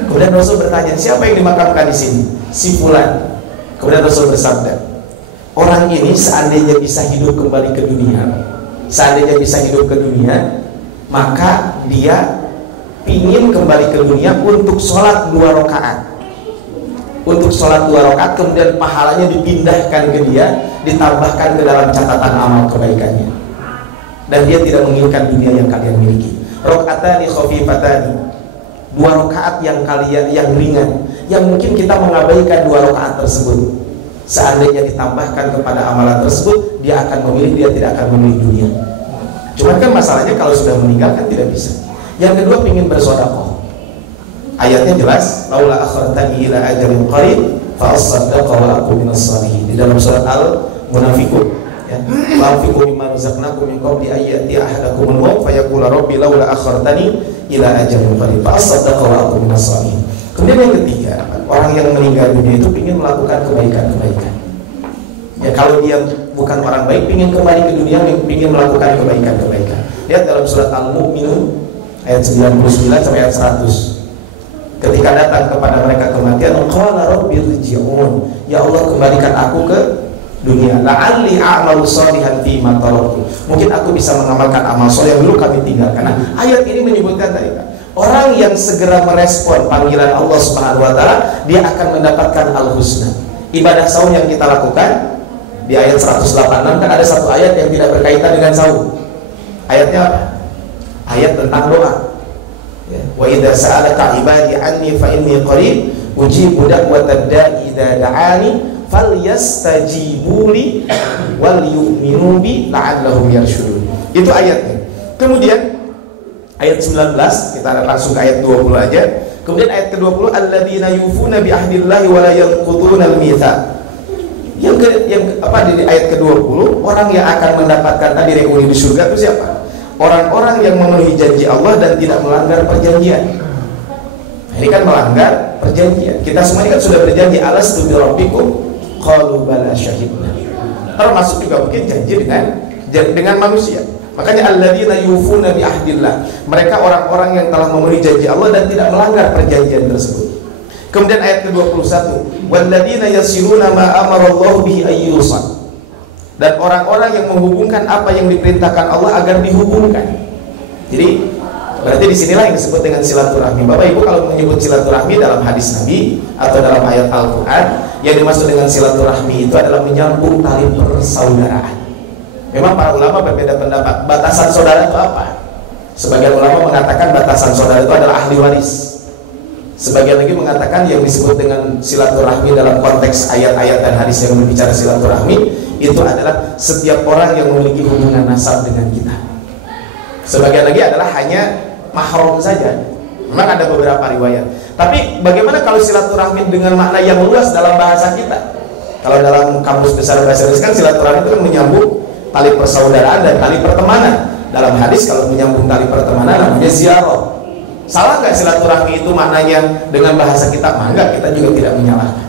kemudian Rasul bertanya, siapa yang dimakamkan di sini? Si fulan. Kemudian Rasul bersabda, orang ini seandainya bisa hidup kembali ke dunia, maka dia ingin kembali ke dunia untuk sholat 2 rakaat. Kemudian pahalanya dipindahkan ke dia, ditambahkan ke dalam catatan amal kebaikannya. Dan dia tidak menginginkan dunia yang kalian miliki. Rakaatani khafifatani, 2 rakaat yang ringan, yang mungkin kita mengabaikan 2 rakaat tersebut. Seandainya ditambahkan kepada amalan tersebut, dia akan memilih, dia tidak akan memilih dunia. Cuman kan masalahnya kalau sudah meninggal kan tidak bisa. Yang kedua ingin bersedekah. Ayatnya jelas, laula akhartani ila ajalin qarib fa asaddaqa wa aqum minas shalihin. Di dalam surat Al-Munafiqun ya. Wa anfiqu mimma razaqnakum min qabli an ya'tiya ahadakumul maut fa yaqulu rabbi laula akhartani ila ajalin qarib fa asaddaqa wa aqum minas shalihin. Kemudian yang ketiga, orang yang meninggal dunia itu ingin melakukan kebaikan-kebaikan. Ya kalau dia bukan orang baik, ingin kembali ke dunia, ingin melakukan kebaikan-kebaikan. Lihat dalam surat Al-Mu'minun ayat 99 sampai ayat 100. Ketika datang kepada mereka kematian, qala rabbi rji'un, ya Allah kembalikan aku ke dunia, la'alli a'malu shalihan fi ma taraktu, mungkin aku bisa mengamalkan amal soleh yang dulu kami tinggalkan. Nah, ayat ini menyebutkan tadi orang yang segera merespon panggilan Allah Subhanahu Wa Taala, dia akan mendapatkan al-husna. Ibadah saum yang kita lakukan di ayat 186 kan ada satu ayat yang tidak berkaitan dengan saum. Ayatnya apa? Ayat tentang doa. Wa idza sa'alaka ibadi anni fa inni qarib ujibu da'watad da'i idza da'ani falyastajibu li wal yu'minu bi la'allahum yarshudun. Itu ayatnya. Kemudian ayat 19, kita langsung ke ayat 20 aja. Kemudian ayat ke-20, alladzina yufuna bi ahdillahi wa la yanquduna al-mitsaq. Yang di ayat ke-20, orang yang akan mendapatkan tadi reuni di surga itu siapa? Orang-orang yang memenuhi janji Allah dan tidak melanggar perjanjian. Ini kan melanggar perjanjian. Kita semua ini kan sudah berjanji, alastu bi rabbikum qalu bala syahidna. Termasuk juga mungkin janji dengan manusia. Makanya alladzina yufuna bi ahdillah, mereka orang-orang yang telah memenuhi janji Allah dan tidak melanggar perjanjian tersebut. Kemudian ayat ke-21, walladzina yasiluna ma amara Allah bihi ayyusal, dan orang-orang yang menghubungkan apa yang diperintahkan Allah agar dihubungkan. Jadi Berarti disinilah yang disebut dengan silaturahmi. Bapak Ibu kalau menyebut silaturahmi dalam hadis Nabi atau dalam ayat Al-Quran, yang dimaksud dengan silaturahmi itu adalah menyambung tali persaudaraan. Memang para ulama berbeda pendapat. Batasan saudara itu apa? Sebagian ulama mengatakan batasan saudara itu adalah ahli waris. Sebagian lagi mengatakan yang disebut dengan silaturahmi dalam konteks ayat-ayat dan hadis yang berbicara silaturahmi itu adalah setiap orang yang memiliki hubungan nasab dengan kita. Sebagian lagi adalah hanya mahram saja. Memang ada beberapa riwayat. Tapi bagaimana kalau silaturahmi dengan makna yang luas dalam bahasa kita? Kalau dalam kamus besar bahasa Indonesia kan silaturahmi itu kan menyambung tali persaudaraan dan tali pertemanan. Dalam hadis kalau menyambung tali pertemanan namanya ziarah. Salah nggak silaturahmi itu maknanya dengan bahasa kita? Enggak, kita juga tidak menyalahkan.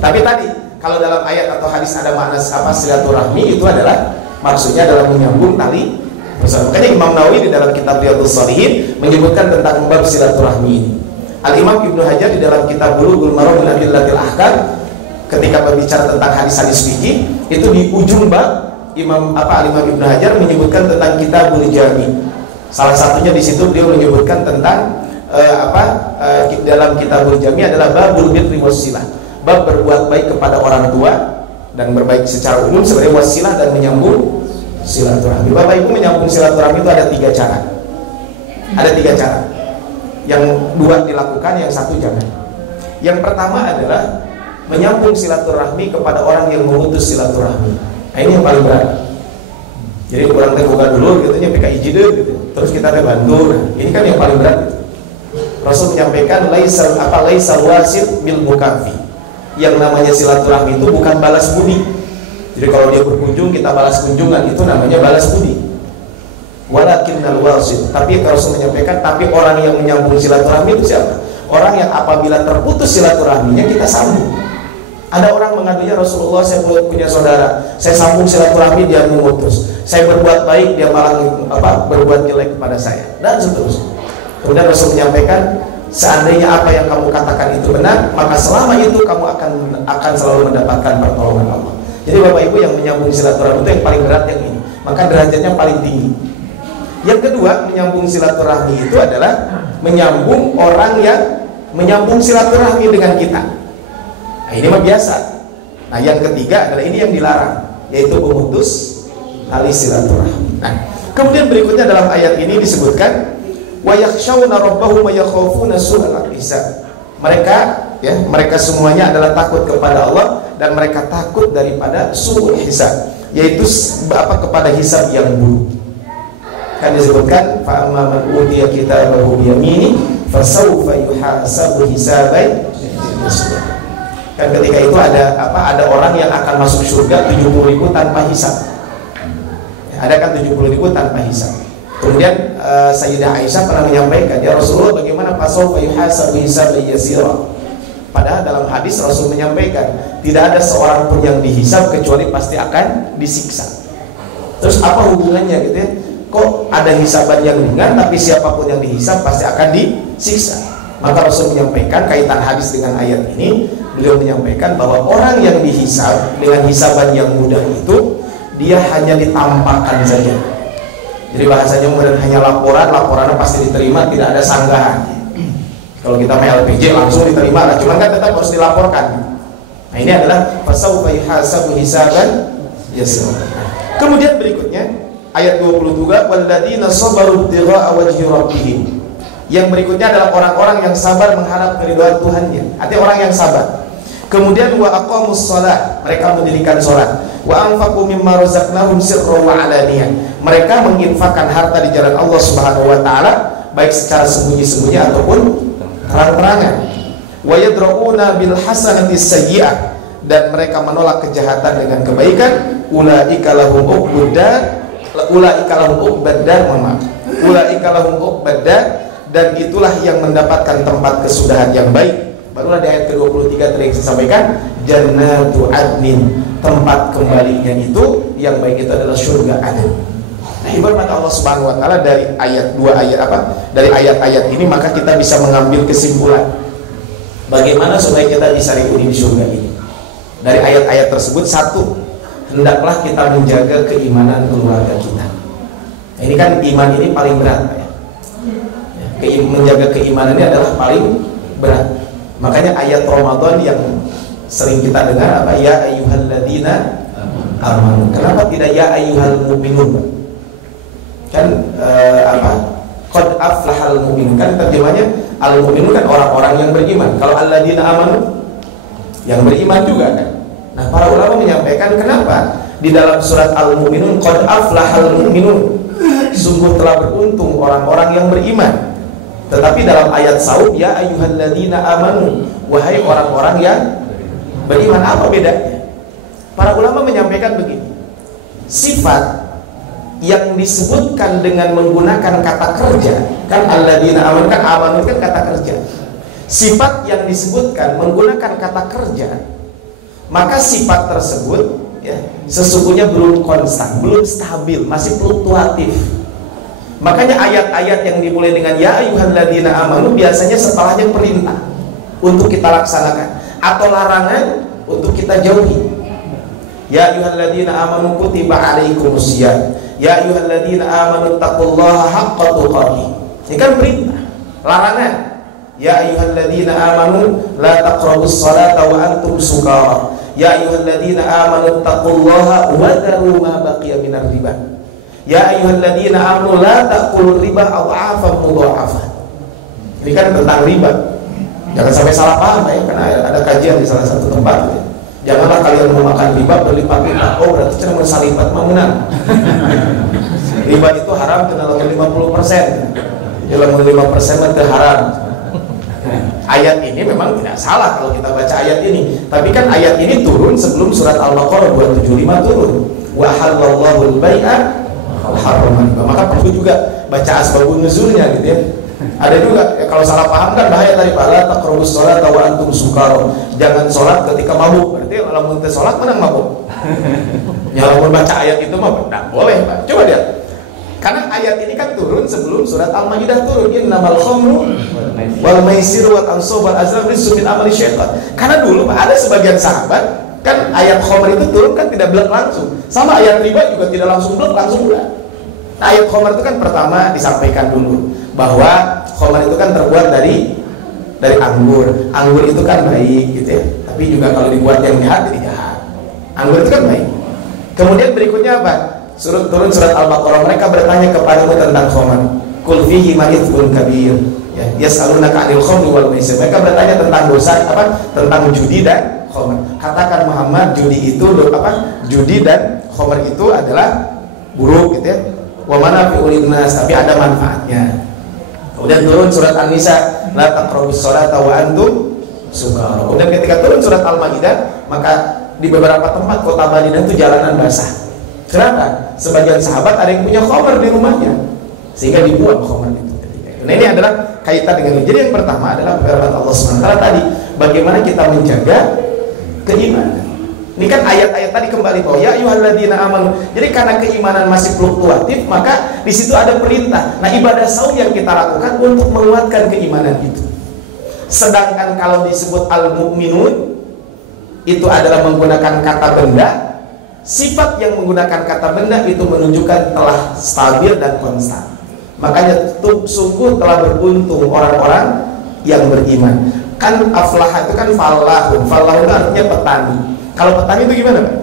Tapi tadi kalau dalam ayat atau hadis ada makna apa silaturahmi itu adalah maksudnya dalam menyambung tali persaudaraan. Makanya Imam Nawawi di dalam kitab Riyadhus Shalihin menyebutkan tentang bab silaturahmi ini. Al-Imam Ibnu Hajar di dalam kitab Bulughul Maram min Adillatil Ahkam ketika berbicara tentang hadis-hadis fikih itu di ujung bab Al-Imam Ibnu Hajar menyebutkan tentang Kitabul Jami. Salah satunya di situ beliau menyebutkan tentang dalam Kitabul Jami adalah babul birri wassilah. Bab berbuat baik kepada orang tua dan berbaik secara umum sebagai wasilah dan menyambung silaturahmi. Bapak Ibu, menyambung silaturahmi itu ada 3 cara. Ada 3 cara. Yang 2 dilakukan, yang 1 jangan. Yang pertama adalah menyambung silaturahmi kepada orang yang memutus silaturahmi. Nah, ini yang paling berat. Jadi kurang terbuka dulu, gitu nya PKI jide, gitu. Terus kita bantu. Nah, ini kan yang paling berat. Gitu. Rasul menyampaikan laisal wasil bil mukafi. Yang namanya silaturahmi itu bukan balas budi. Jadi kalau dia berkunjung kita balas kunjungan, itu namanya balas budi. Walakinnal wasil. Tapi Rasul menyampaikan, tapi orang yang menyambung silaturahmi itu siapa? Orang yang apabila terputus silaturahminya kita sambung. Ada orang mengadunya, Rasulullah, saya punya saudara, saya sambung silaturahmi, dia memutus. Saya berbuat baik, dia malah berbuat jelek kepada saya, dan seterusnya. Kemudian Rasul menyampaikan, seandainya apa yang kamu katakan itu benar, maka selama itu kamu akan selalu mendapatkan pertolongan Allah. Jadi Bapak Ibu, yang menyambung silaturahmi itu yang paling berat yang ini, maka derajatnya paling tinggi. Yang kedua, menyambung silaturahmi itu adalah menyambung orang yang menyambung silaturahmi dengan kita. Nah, ini mah biasa. Nah, yang ketiga adalah ini yang dilarang, yaitu memutus tali silaturahmi. Nah, kemudian berikutnya dalam ayat ini disebutkan wa yakhshawna rabbahum wa yakhafuna su'al hisab. Mereka semuanya adalah takut kepada Allah dan mereka takut daripada su'ul hisab, yaitu kepada hisab yang buruk. Kan disebutkan fa amma man utiya kitabahu bi yamini fasawfa yuhasabu hisaban. Kan ketika itu ada orang yang akan masuk surga 70.000 tanpa hisab. Ada kan 70.000 tanpa hisab. Kemudian Sayyidah Aisyah pernah menyampaikan, ya Rasulullah, bagaimana fasawfa yuhasabu hisaban yasira? Padahal dalam hadis Rasul menyampaikan tidak ada seorang pun yang dihisab kecuali pasti akan disiksa. Terus apa hubungannya gitu ya? Kok ada hisaban yang ringan tapi siapapun yang dihisab pasti akan disiksa? Maka Rasul menyampaikan kaitan hadis dengan ayat ini. Beliau menyampaikan bahwa orang yang dihisab dengan hisaban yang mudah itu dia hanya ditampakkan saja. Jadi bahasanya kemudian hanya laporannya pasti diterima, tidak ada sanggahan. Kalau kita main LPG langsung diterima lah, cuman kan tetap harus dilaporkan. Nah, ini adalah fasawfa yuhasabu hisaban yasira. Kemudian berikutnya ayat 22, walladzina sabaru ibtigha'a wajhi rabbihim. Yang berikutnya adalah orang-orang yang sabar mengharap keridhaan Tuhannya. Artinya orang yang sabar. Kemudian wa aqamus shalah, mereka mendirikan salat. Wa anfaqu mimma razaqnahum sirran wa alaniyah. Mereka menginfakkan harta di jalan Allah Subhanahu wa taala baik secara sembunyi-sembunyi ataupun terang-terangan. Wa yadra'una bil hasanati sayyi'ah, dan mereka menolak kejahatan dengan kebaikan. Ulaika lahum uqbadar, dan itulah yang mendapatkan tempat kesudahan yang baik. Barulah di ayat ke-23 tadi saya sampaikan, jannatu adnin, tempat kembalinya itu yang baik itu adalah surga adn. Nah, ibarat Allah Subhanahu wa taala dari dari ayat-ayat ini maka kita bisa mengambil kesimpulan bagaimana supaya kita bisa diundi di surga ini. Dari ayat-ayat tersebut, satu, hendaklah kita menjaga keimanan keluarga kita. Nah, ini kan iman ini paling berat, Pak, ya. menjaga keimanan ini adalah paling berat. Makanya ayat Ramadan yang sering kita dengar apa? Ya ayyuhalladzina amanu. Kenapa tidak ya ayyuhal mu'minun? Kan qad aflahal mu'minun, kan terjemahnya al-mu'minun kan orang-orang yang beriman. Kalau alladzina amanu yang beriman juga kan. Nah, para ulama menyampaikan kenapa di dalam surat Al-Mu'minun qad aflahal mu'minun, sungguh telah beruntung orang-orang yang beriman. Tetapi dalam ayat Saud ya ayyuhalladzina amanu, wahai orang-orang yang beriman, apa bedanya? Para ulama menyampaikan begini. Sifat yang disebutkan dengan menggunakan kata kerja, kan alladzina amanu kan amanu kan kata kerja. Sifat yang disebutkan menggunakan kata kerja, maka sifat tersebut ya, sesungguhnya belum konstan, belum stabil, masih fluktuatif. Makanya ayat-ayat yang dimulai dengan ya ayyuhalladzina amanu biasanya setelahnya perintah untuk kita laksanakan atau larangan untuk kita jauhi. Ya ayyuhalladzina amanu kutiba alaikumusiyam, ya ayyuhalladzina amanu taqullaha haqqa tuqatih. Ini kan perintah. Larangan, ya ayyuhalladzina amanu la taqrabus salata wa antum sukara, ya ayyuhalladzina amanu taqullaha wa dharu ma baqiya minar riba, ya ayyuhalladzina amanu la taqulur riba adhafan mudha'afah. Ini kan tentang riba. Jangan sampai salah paham ya, karena ada kajian di salah satu tempat ya. Janganlah kalian memakan riba berlipat-lipat. Oh, berarti cuma bersalipat mau menang. Riba itu haram kena langsung 50%. Ya langsung 5% itu haram. Ayat ini memang tidak salah kalau kita baca ayat ini. Tapi kan ayat ini turun sebelum surat Al-Baqarah 275 turun. Wa halallahu al-bai'a wa harrama riba. Maka perlu juga baca asbabun nuzulnya gitu ya. Ada juga ya, kalau salah paham kan bahaya tadi Pak, la taqrabus sholata wa antum sukara. Jangan sholat ketika mabuk. Berarti kalau mau sholat menang mabuk. Ya kalau baca ayat itu mah tidak boleh Pak. Coba lihat. Karena ayat ini kan turun sebelum surat Al-Maidah turun. Innamal khamru wal maisir wal ansab wal azlam rijsun min amali syaitan. Karena dulu Pak, ada sebagian sahabat kan ayat khamr itu turun kan tidak blek langsung. Sama ayat riba juga tidak langsung blek, langsung blek. Nah, ayat khamr itu kan pertama disampaikan dulu bahwa khamr itu kan terbuat dari anggur. Anggur itu kan baik gitu ya. Tapi juga kalau dibuat yang jahat jadi jahat. Anggur itu kan baik. Kemudian berikutnya apa? Turun surat Al-Baqarah, mereka bertanya kepadamu tentang khamr. Qul fihi ma ithmun kabir. Ya, yas'alunaka 'anil khamri wal maisir. Mereka bertanya tentang dosa apa? Tentang judi dan khamr. Katakan Muhammad, judi itu apa? Judi dan khamr itu adalah buruk gitu ya. Wa manafi'ul linnas, tapi ada manfaatnya. Kemudian turun surat An-Nisa, la taqrabus sholata wa antum sukara. Kemudian ketika turun surat Al-Maidah, maka di beberapa tempat kota Madinah itu jalanan basah. Kenapa? Sebagian sahabat ada yang punya khamr di rumahnya, sehingga dibuang khamr itu ketika itu. Nah, ini adalah kaitan dengan ini. Jadi yang pertama adalah firman Allah SWT tadi, bagaimana kita menjaga keimanan. Ini kan ayat-ayat tadi kembali bahwa ya ayyuhalladzina amanu. Jadi karena keimanan masih fluktuatif, maka di situ ada perintah. Nah, ibadah saum yang kita lakukan untuk menguatkan keimanan itu. Sedangkan kalau disebut al-mu'minun itu adalah menggunakan kata benda. Sifat yang menggunakan kata benda itu menunjukkan telah stabil dan konstan. Makanya sungguh telah beruntung orang-orang yang beriman. Kan aflah itu kan falahun. Falahun itu artinya petani. Kalau petani itu gimana Pak?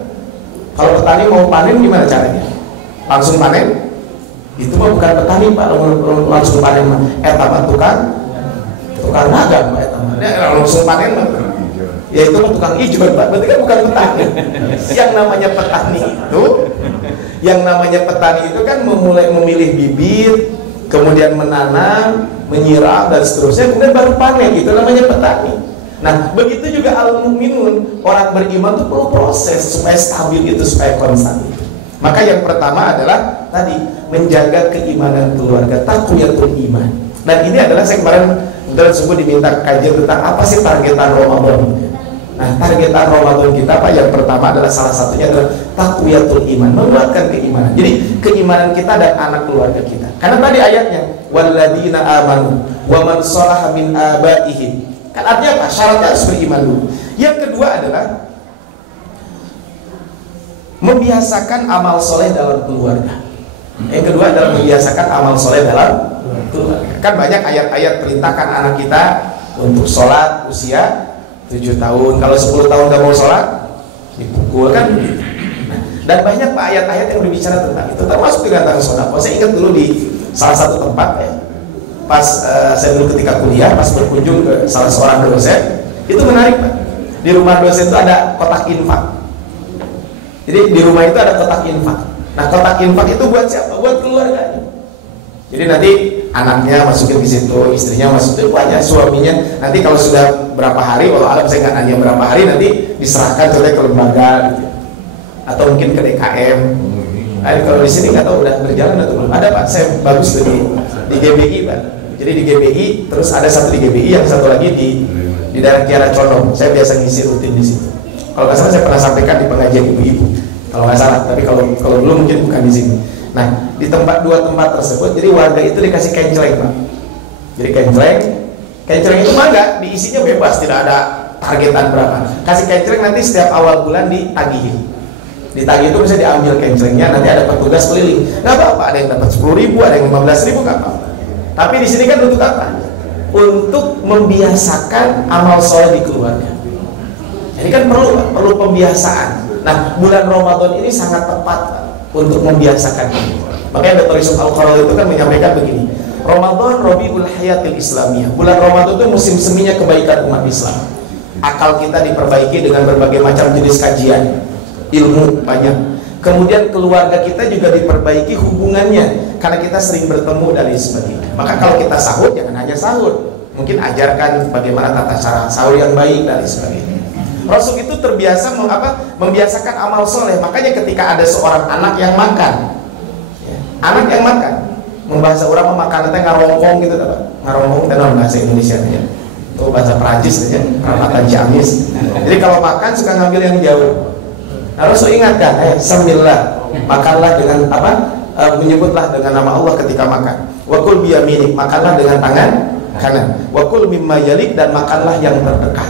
Kalau petani mau panen gimana caranya? Langsung panen? Itu mah bukan petani Pak, langsung panen mah. Mah tukang magang Pak. Langsung panen mah. Ya itu mah tukang hijau Pak. Berarti kan bukan petani. Yang namanya petani itu kan memilih bibit, kemudian menanam, menyiram dan seterusnya, kemudian baru panen. Itu namanya petani. Nah, begitu juga al-mu'minun, orang beriman itu perlu proses supaya stabil itu, supaya konstan. Maka yang pertama adalah tadi menjaga keimanan keluarga, taqwiyatul iman. Dan ini adalah saya kemarin sungguh diminta kajian tentang apa sih targetan Ramadan. Nah, targetan Ramadan kita Pak, yang pertama adalah salah satunya adalah taqwiyatul iman, menguatkan keimanan. Jadi keimanan kita dan anak keluarga kita. Karena tadi ayatnya walladzina amanu wa man shalaha min abaihim. Kan artinya apa? Syaratnya harus beriman dulu. Yang kedua adalah membiasakan amal soleh dalam keluarga. Yang kedua adalah membiasakan amal soleh dalam keluarga. Kan banyak ayat-ayat perintahkan anak kita untuk sholat usia 7 tahun. Kalau 10 tahun nggak mau sholat, dipukul kan begitu. Dan banyak Pak ayat-ayat yang berbicara tentang itu, termasuk juga tentang sedekah. Saya ingat dulu di salah satu tempat ya, pas saya dulu ketika kuliah, pas berkunjung ke salah seorang dosen, itu menarik Pak. Di rumah dosen itu ada kotak infak. Jadi di rumah itu ada kotak infak. Nah kotak infak itu buat siapa? Buat keluarganya. Jadi nanti anaknya masukin di situ, istrinya masukin, banyak suaminya. Nanti kalau sudah berapa hari, walau alam saya nggak nanya berapa hari, nanti diserahkan oleh ke lembaga gitu. Atau mungkin ke DKM. Nah, kalau di sini nggak tahu udah berjalan atau belum. Ada Pak, saya bagus di GBI Pak. Jadi di GBI, terus ada satu di GBI, yang satu lagi di daerah Kiara Condong. Saya biasa ngisi rutin di situ. Kalau nggak salah saya pernah sampaikan di pengajian ibu-ibu. Kalau nggak salah, tapi kalau belum mungkin bukan di sini. Nah, di dua tempat tersebut, jadi warga itu dikasih kenceleng Pak. Jadi kenceleng itu mah nggak diisinya bebas, tidak ada targetan berapa. Kasih kenceleng nanti setiap awal bulan ditagihin. Ditagih itu bisa diambil kencelengnya, nanti ada petugas keliling. Nggak apa-apa, ada yang dapat 10.000, ada yang 15.000, nggak apa-apa. Tapi di sini kan untuk apa? Untuk membiasakan amal soleh di keluarga. Jadi kan perlu pembiasaan. Nah, bulan Ramadan ini sangat tepat untuk membiasakan ini. Makanya Dr. Yusuf Al-Qaradawi itu kan menyampaikan begini, Ramadan Rabiul Hayatil Islamiyah. Bulan Ramadan itu musim seminya kebaikan umat Islam. Akal kita diperbaiki dengan berbagai macam jenis kajian, ilmu banyak. Kemudian keluarga kita juga diperbaiki hubungannya, karena kita sering bertemu dan lain sebagainya. Maka kalau kita sahur, jangan hanya sahur, mungkin ajarkan bagaimana tata cara sahur yang baik dan lain sebagainya. Rasul itu terbiasa membiasakan amal soleh. Makanya ketika ada seorang anak yang makan, anak yang makan, membahasa orang memakan itu ngarongkong gitu, ngarongkong itu bahasa Indonesia ya. Itu bahasa Perancis ya, perapatan Ciamis. Jadi kalau makan suka ngambil yang jauh. Nah, Rasul ingatkan, Bismillah, makanlah dengan menyebutlah dengan nama Allah ketika makan. Wa kul biyaminik, makanlah dengan tangan kanan. Wa kul mimma yalik, dan makanlah yang terdekat.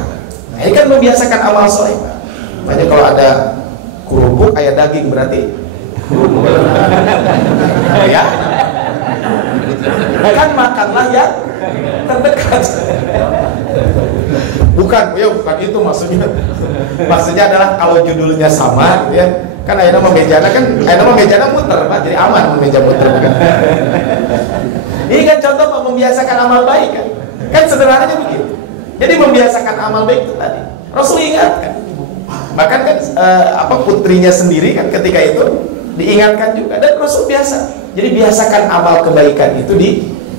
Nah, ini kan membiasakan amal soleh. Makanya kalau ada kerupuk kayak daging berarti ya. Kan makanlah yang terdekat. Bukan itu maksudnya. Maksudnya adalah kalau judulnya sama, ya kan ayeuna mah mejana muter Pak, jadi aman meja muter kan. Ini kan contoh Pak, membiasakan amal baik kan. Kan sederhananya begitu. Jadi membiasakan amal baik itu tadi. Rasul ingatkan. Bahkan kan putrinya sendiri kan ketika itu diingatkan juga, dan Rasul biasa. Jadi biasakan amal kebaikan itu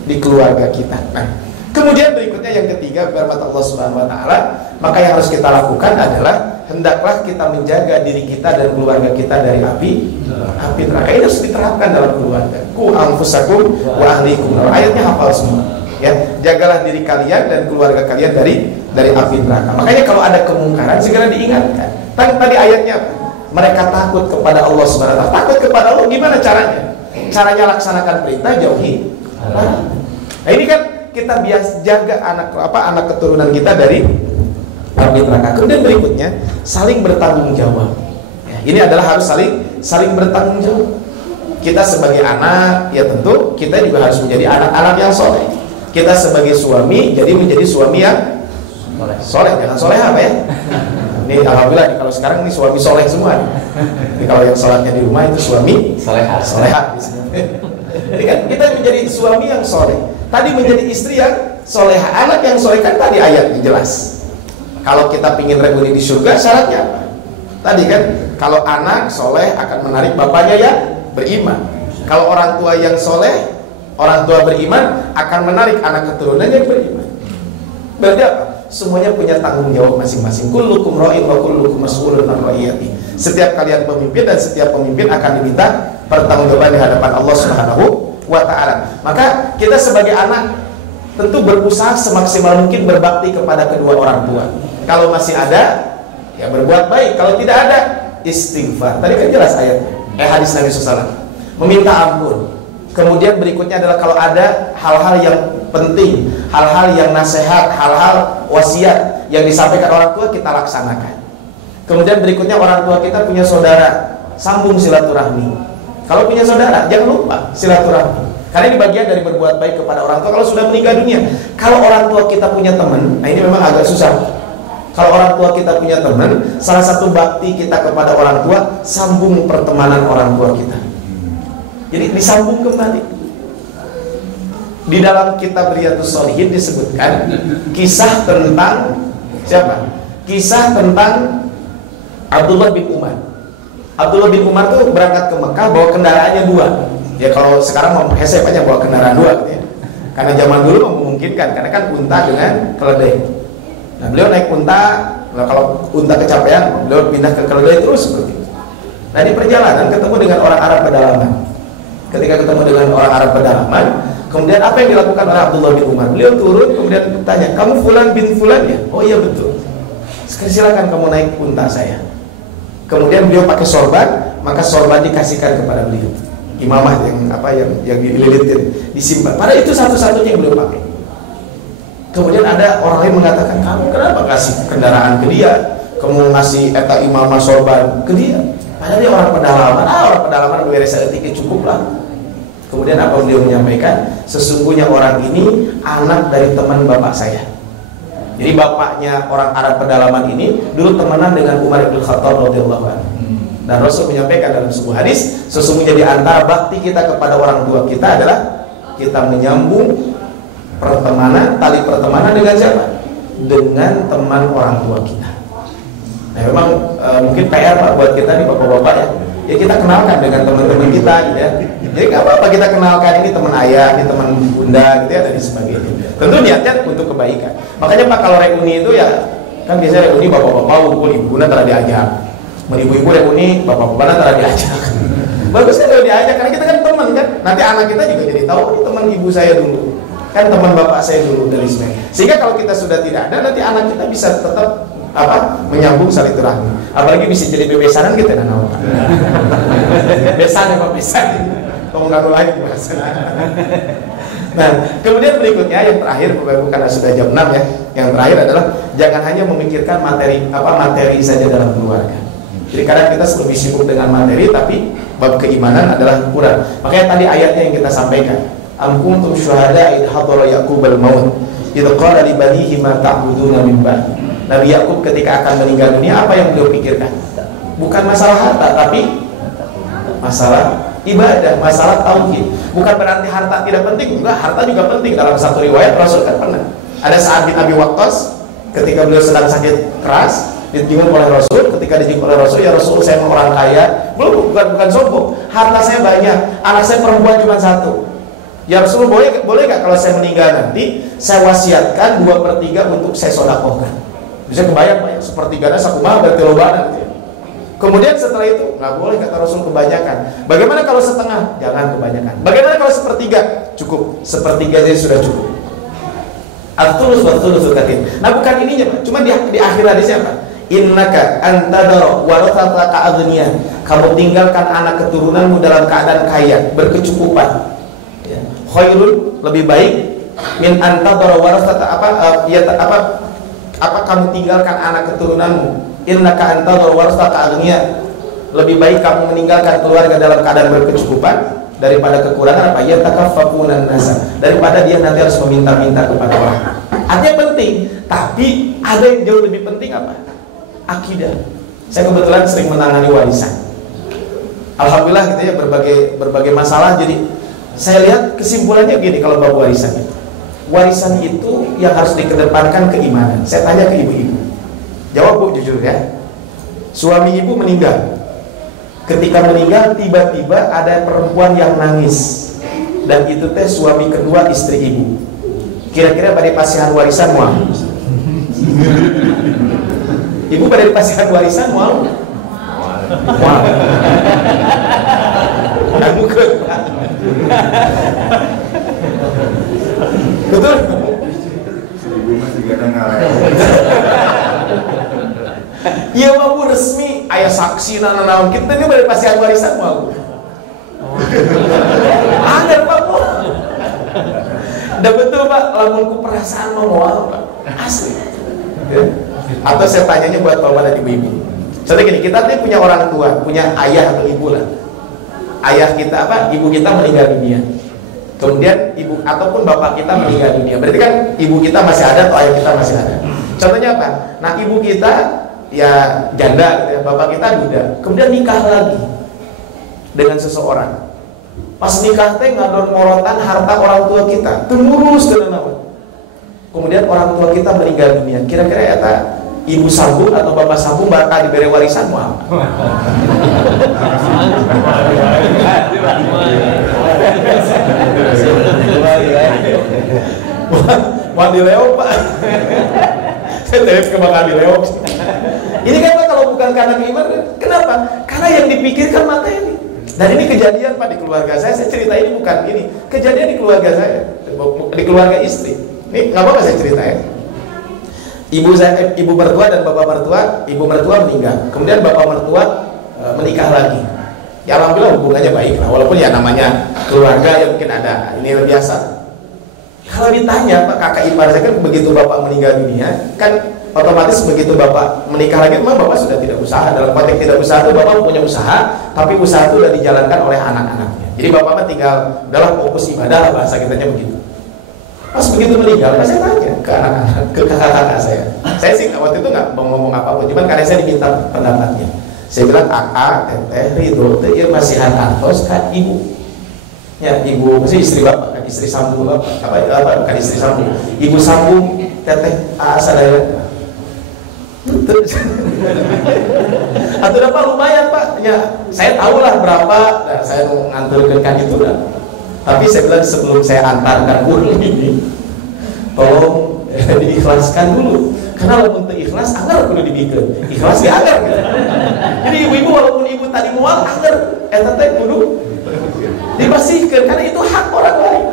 di keluarga kita. Nah, kemudian berikutnya yang ketiga, firman Allah Subhanahu wa taala, maka yang harus kita lakukan adalah hendaklah kita menjaga diri kita dan keluarga kita dari api neraka. Ini harus diterapkan dalam keluarga. Ku anfusakum wa ahlikum. Ayatnya hafal semua. Ya, jagalah diri kalian dan keluarga kalian dari api neraka. Makanya kalau ada kemungkaran segera diingatkan. Tadi ayatnya apa? Mereka takut kepada Allah Subhanahu wa taala. Takut kepada Allah gimana caranya? Caranya laksanakan perintah, jauhi larangan. Nah, ini kan kita jaga anak keturunan kita dari api neraka. Kemudian berikutnya saling bertanggung jawab. Ya, ini adalah harus saling bertanggung jawab. Kita sebagai anak, ya tentu kita juga harus menjadi anak-anak yang soleh. Kita sebagai suami, jadi menjadi suami yang soleh. Jangan soleh apa ya? Ini alhamdulillah kalau sekarang ini suami soleh semua. Ini kalau yang sholatnya di rumah itu suami solehat. Jadi kan kita menjadi suami yang soleh. Tadi menjadi istri yang soleha, anak yang soleh, kan tadi ayatnya jelas. Kalau kita pingin reuni di surga, syaratnya apa? Tadi kan, kalau anak soleh akan menarik bapaknya yang beriman. Kalau orang tua yang soleh, orang tua beriman akan menarik anak keturunan yang beriman. Berarti apa? Semuanya punya tanggung jawab masing-masing. Kullukum ra'in wa kullukum mas'ulun an ra'iyati. Setiap kalian pemimpin dan setiap pemimpin akan diminta pertanggungjawaban di hadapan Allah Subhanahu wa taala. Maka kita sebagai anak tentu berusaha semaksimal mungkin berbakti kepada kedua orang tua. Kalau masih ada, ya berbuat baik. Kalau tidak ada, istighfar. Tadi kan jelas ayatnya. Hadis Nabi SAW. Meminta ampun. Kemudian berikutnya adalah kalau ada hal-hal yang penting, hal-hal yang nasihat, hal-hal wasiat yang disampaikan orang tua, kita laksanakan. Kemudian berikutnya orang tua kita punya saudara, sambung silaturahmi. Kalau punya saudara, jangan lupa silaturahmi. Karena ini bagian dari berbuat baik kepada orang tua kalau sudah meninggal dunia. Kalau orang tua kita punya teman, nah ini memang agak susah. Kalau orang tua kita punya teman, salah satu bakti kita kepada orang tua, sambung pertemanan orang tua kita. Jadi disambung kembali. Di dalam kitab Riyadhus Shalihin disebutkan kisah tentang siapa? Kisah tentang Abdullah bin Umar. Abdullah bin Umar tuh berangkat ke Mekah bawa kendaraannya 2. Ya kalau sekarang mau hesep aja bawa kendaraan 2 gitu ya. Karena zaman dulu memungkinkan, karena kan unta dengan keledai. Nah beliau naik unta, nah kalau unta kecapean, beliau pindah ke keledai terus seperti itu. Nah di perjalanan ketemu dengan orang Arab pedalaman. Ketika ketemu dengan orang Arab pedalaman, kemudian apa yang dilakukan oleh Abdullah bin Umar? Beliau turun kemudian bertanya, kamu Fulan bin Fulan ya? Oh iya betul. Silakan kamu naik unta saya. Kemudian beliau pakai sorban, maka sorban dikasihkan kepada beliau. Imamah yang dililitin, disimpan. Padahal itu satu-satunya yang beliau pakai. Kemudian ada orang lain mengatakan, kamu kenapa kasih kendaraan ke dia? Kamu ngasih eta imamah sorban ke dia? Padahal dia orang pedalaman. Orang pedalaman beres etiknya cukup lah. Kemudian apa beliau menyampaikan? Sesungguhnya orang ini anak dari teman bapak saya. Jadi bapaknya orang Arab pedalaman ini dulu temenan dengan Umar bin Khattab radhiyallahu anhu. Dan Rasul menyampaikan dalam sebuah hadis, sesungguhnya di antara bakti kita kepada orang tua kita adalah kita menyambung pertemanan, tali pertemanan dengan siapa? Dengan teman orang tua kita. Nah memang mungkin PR Pak buat kita nih bapak-bapak ya. Ya kita kenalkan dengan teman-teman kita gitu ya. Jadi nggak apa-apa kita kenalkan ini teman ayah, ini teman bunda gitu ya dan sebagainya. Tentu niatnya untuk kebaikan. Makanya Pak kalau reuni itu ya kan biasanya reuni bapak-bapak kumpul, ibu nanti diajak. Ibu-ibu reuni, bapak-bapak nanti diajak. Bagus kan kalau diajak karena kita kan teman kan. Nanti anak kita juga jadi tahu ini teman ibu saya dulu. Kan teman bapak saya dulu dari sebagainya. Sehingga kalau kita sudah tidak ada nanti anak kita bisa tetap menyambung silaturahmi. Apalagi bisa jadi bebesanan kita dan awak. Besan ya Pak, besan. Tolong ngaruh lagi bahasa. Nah, kemudian berikutnya yang terakhir karena sudah jam 6 ya. Yang terakhir adalah jangan hanya memikirkan materi saja dalam keluarga. Jadi kadang kita lebih sibuk dengan materi tapi bab keimanan adalah kurang. Makanya tadi ayatnya yang kita sampaikan. Am kuntum syuhada id hadara Yaqubal maut. Idz qala li banihi ma ta'buduna min ba'di. Nabi Yakub ketika akan meninggal dunia apa yang beliau pikirkan? Bukan masalah harta tapi masalah ibadah, masalah tauhid. Bukan berarti harta tidak penting, enggak, harta juga penting. Dalam satu riwayat Rasul kan pernah ada Sa'ad bin Abi Waqqas ketika beliau sedang sakit keras dijenguk oleh Rasul. Ketika dijenguk oleh Rasul, ya Rasul saya orang kaya, bukan sombong, harta saya banyak, anak saya perempuan cuma 1. Ya Rasul boleh nggak kalau saya meninggal nanti saya wasiatkan 2/3 untuk saya sedekahkan. Bisa kebayang Pak ya, sepertiganya sakumaha berarti lobana gitu ya. Kemudian setelah itu nggak boleh kata Rasul kebanyakan. Bagaimana kalau setengah? Jangan kebanyakan. Bagaimana kalau sepertiga? Cukup. Sepertiga saja sudah cukup. At-thuluts wa thulutsul katsir. Nah bukan ininya Pak, cuma di akhir hadisnya Pak. Innaka antadara warathataka aghniya. Kamu tinggalkan anak keturunanmu dalam keadaan kaya, berkecukupan. Ya. Khairun, lebih baik min antadara warathata apa kamu tinggalkan anak keturunanmu. Innaka antadara warathata aghniya. Lebih baik kamu meninggalkan keluarga dalam keadaan berkecukupan daripada kekurangan apa? Ya takaffafunan nasa. Daripada dia nanti harus meminta-minta kepada orang. Artinya penting, tapi ada yang jauh lebih penting apa? Akidah. Saya kebetulan sering menangani warisan. Alhamdulillah gitu ya, berbagai masalah. Jadi saya lihat kesimpulannya gini kalau bab warisan itu. Warisan itu yang harus dikedepankan keimanan. Saya tanya ke ibu-ibu. Jawab Bu jujur ya. Suami ibu meninggal. Ketika meninggal tiba-tiba ada perempuan yang nangis. Dan itu teh suami kedua istri ibu. Kira-kira pada pasihan warisan mau? Ibu pada pasihan warisan mau? Mau. Kamu ke? Betul? Ibu masih kadang ngalah. Iya mau resmi, ayah saksi nana kita ini pada pasihan warisan mau? Ada Pak Bu. Udah betul Pak, lamunku perasaan mau Pak, asli. Atau saya tanyanya buat bapak dan ibu-ibu. Soalnya gini, kita tuh punya orang tua, punya ayah atau ibu lah. Ayah kita ibu kita meninggal dunia. kemudian ibu ataupun bapak kita meninggal dunia, berarti kan ibu kita masih ada atau ayah kita masih ada. Contohnya apa? Nah, ibu kita ya janda gitu ya, bapak kita duda, kemudian nikah lagi dengan seseorang. Pas nikah teh ngadon morotan harta orang tua kita, terurus dengan apa? Kemudian orang tua kita meninggal dunia. Kira-kira eta ibu sambung atau bapak sambung bakal diberi warisan moal? Mau dileo Pak? Saya terus kebakar dileo. Ini kan Pak kalau bukan karena iman, kenapa? Karena yang dipikirkan materi. Dan ini kejadian Pak di keluarga saya cerita ini bukan ini. Kejadian di keluarga saya, di keluarga istri. Ini nggak apa-apa saya cerita ya. Ibu mertua dan bapak mertua, ibu mertua meninggal. Kemudian bapak mertua menikah lagi. Ya alhamdulillah hubungannya baik lah, walaupun ya namanya keluarga yang mungkin ada, ini yang biasa. Kalau ditanya Pak kakak ipar saya kan begitu bapak meninggal dunia, kan otomatis begitu bapak menikah lagi, memang bapak sudah tidak usaha. Dalam konteks tidak usaha itu bapak punya usaha, tapi usaha itu sudah dijalankan oleh anak-anaknya. Jadi bapak mah tinggal dalam fokus ibadah lah, bahasa kitanya begitu. Pas begitu meninggal, saya tanya ke anak-anak, ke kakak-kakak saya. Saya sih waktu itu nggak mau ngomong apapun, cuman karena saya diminta pendapatnya. Saya bilang kakak, teteh, Ridho, itu masih hartos kan ibu. Ya ibu, maksudnya istri bapak kan, istri sambung bapak, apa bukan istri sambung, ibu sambung, teteh, sadaya. Atau dapat lumayan Pak, ya saya tahu lah berapa, nah, saya mau nganturkan itu lah. Tapi saya bilang sebelum saya antarkan uang ini, tolong diikhlaskan dulu. Karena walaupun ikhlas, agar perlu dibikin. Ikhlas ya agar. Gitu. Jadi ibu-ibu walaupun ibu tadi mual, agar teteh kudu dipastikan karena itu hak orang lain.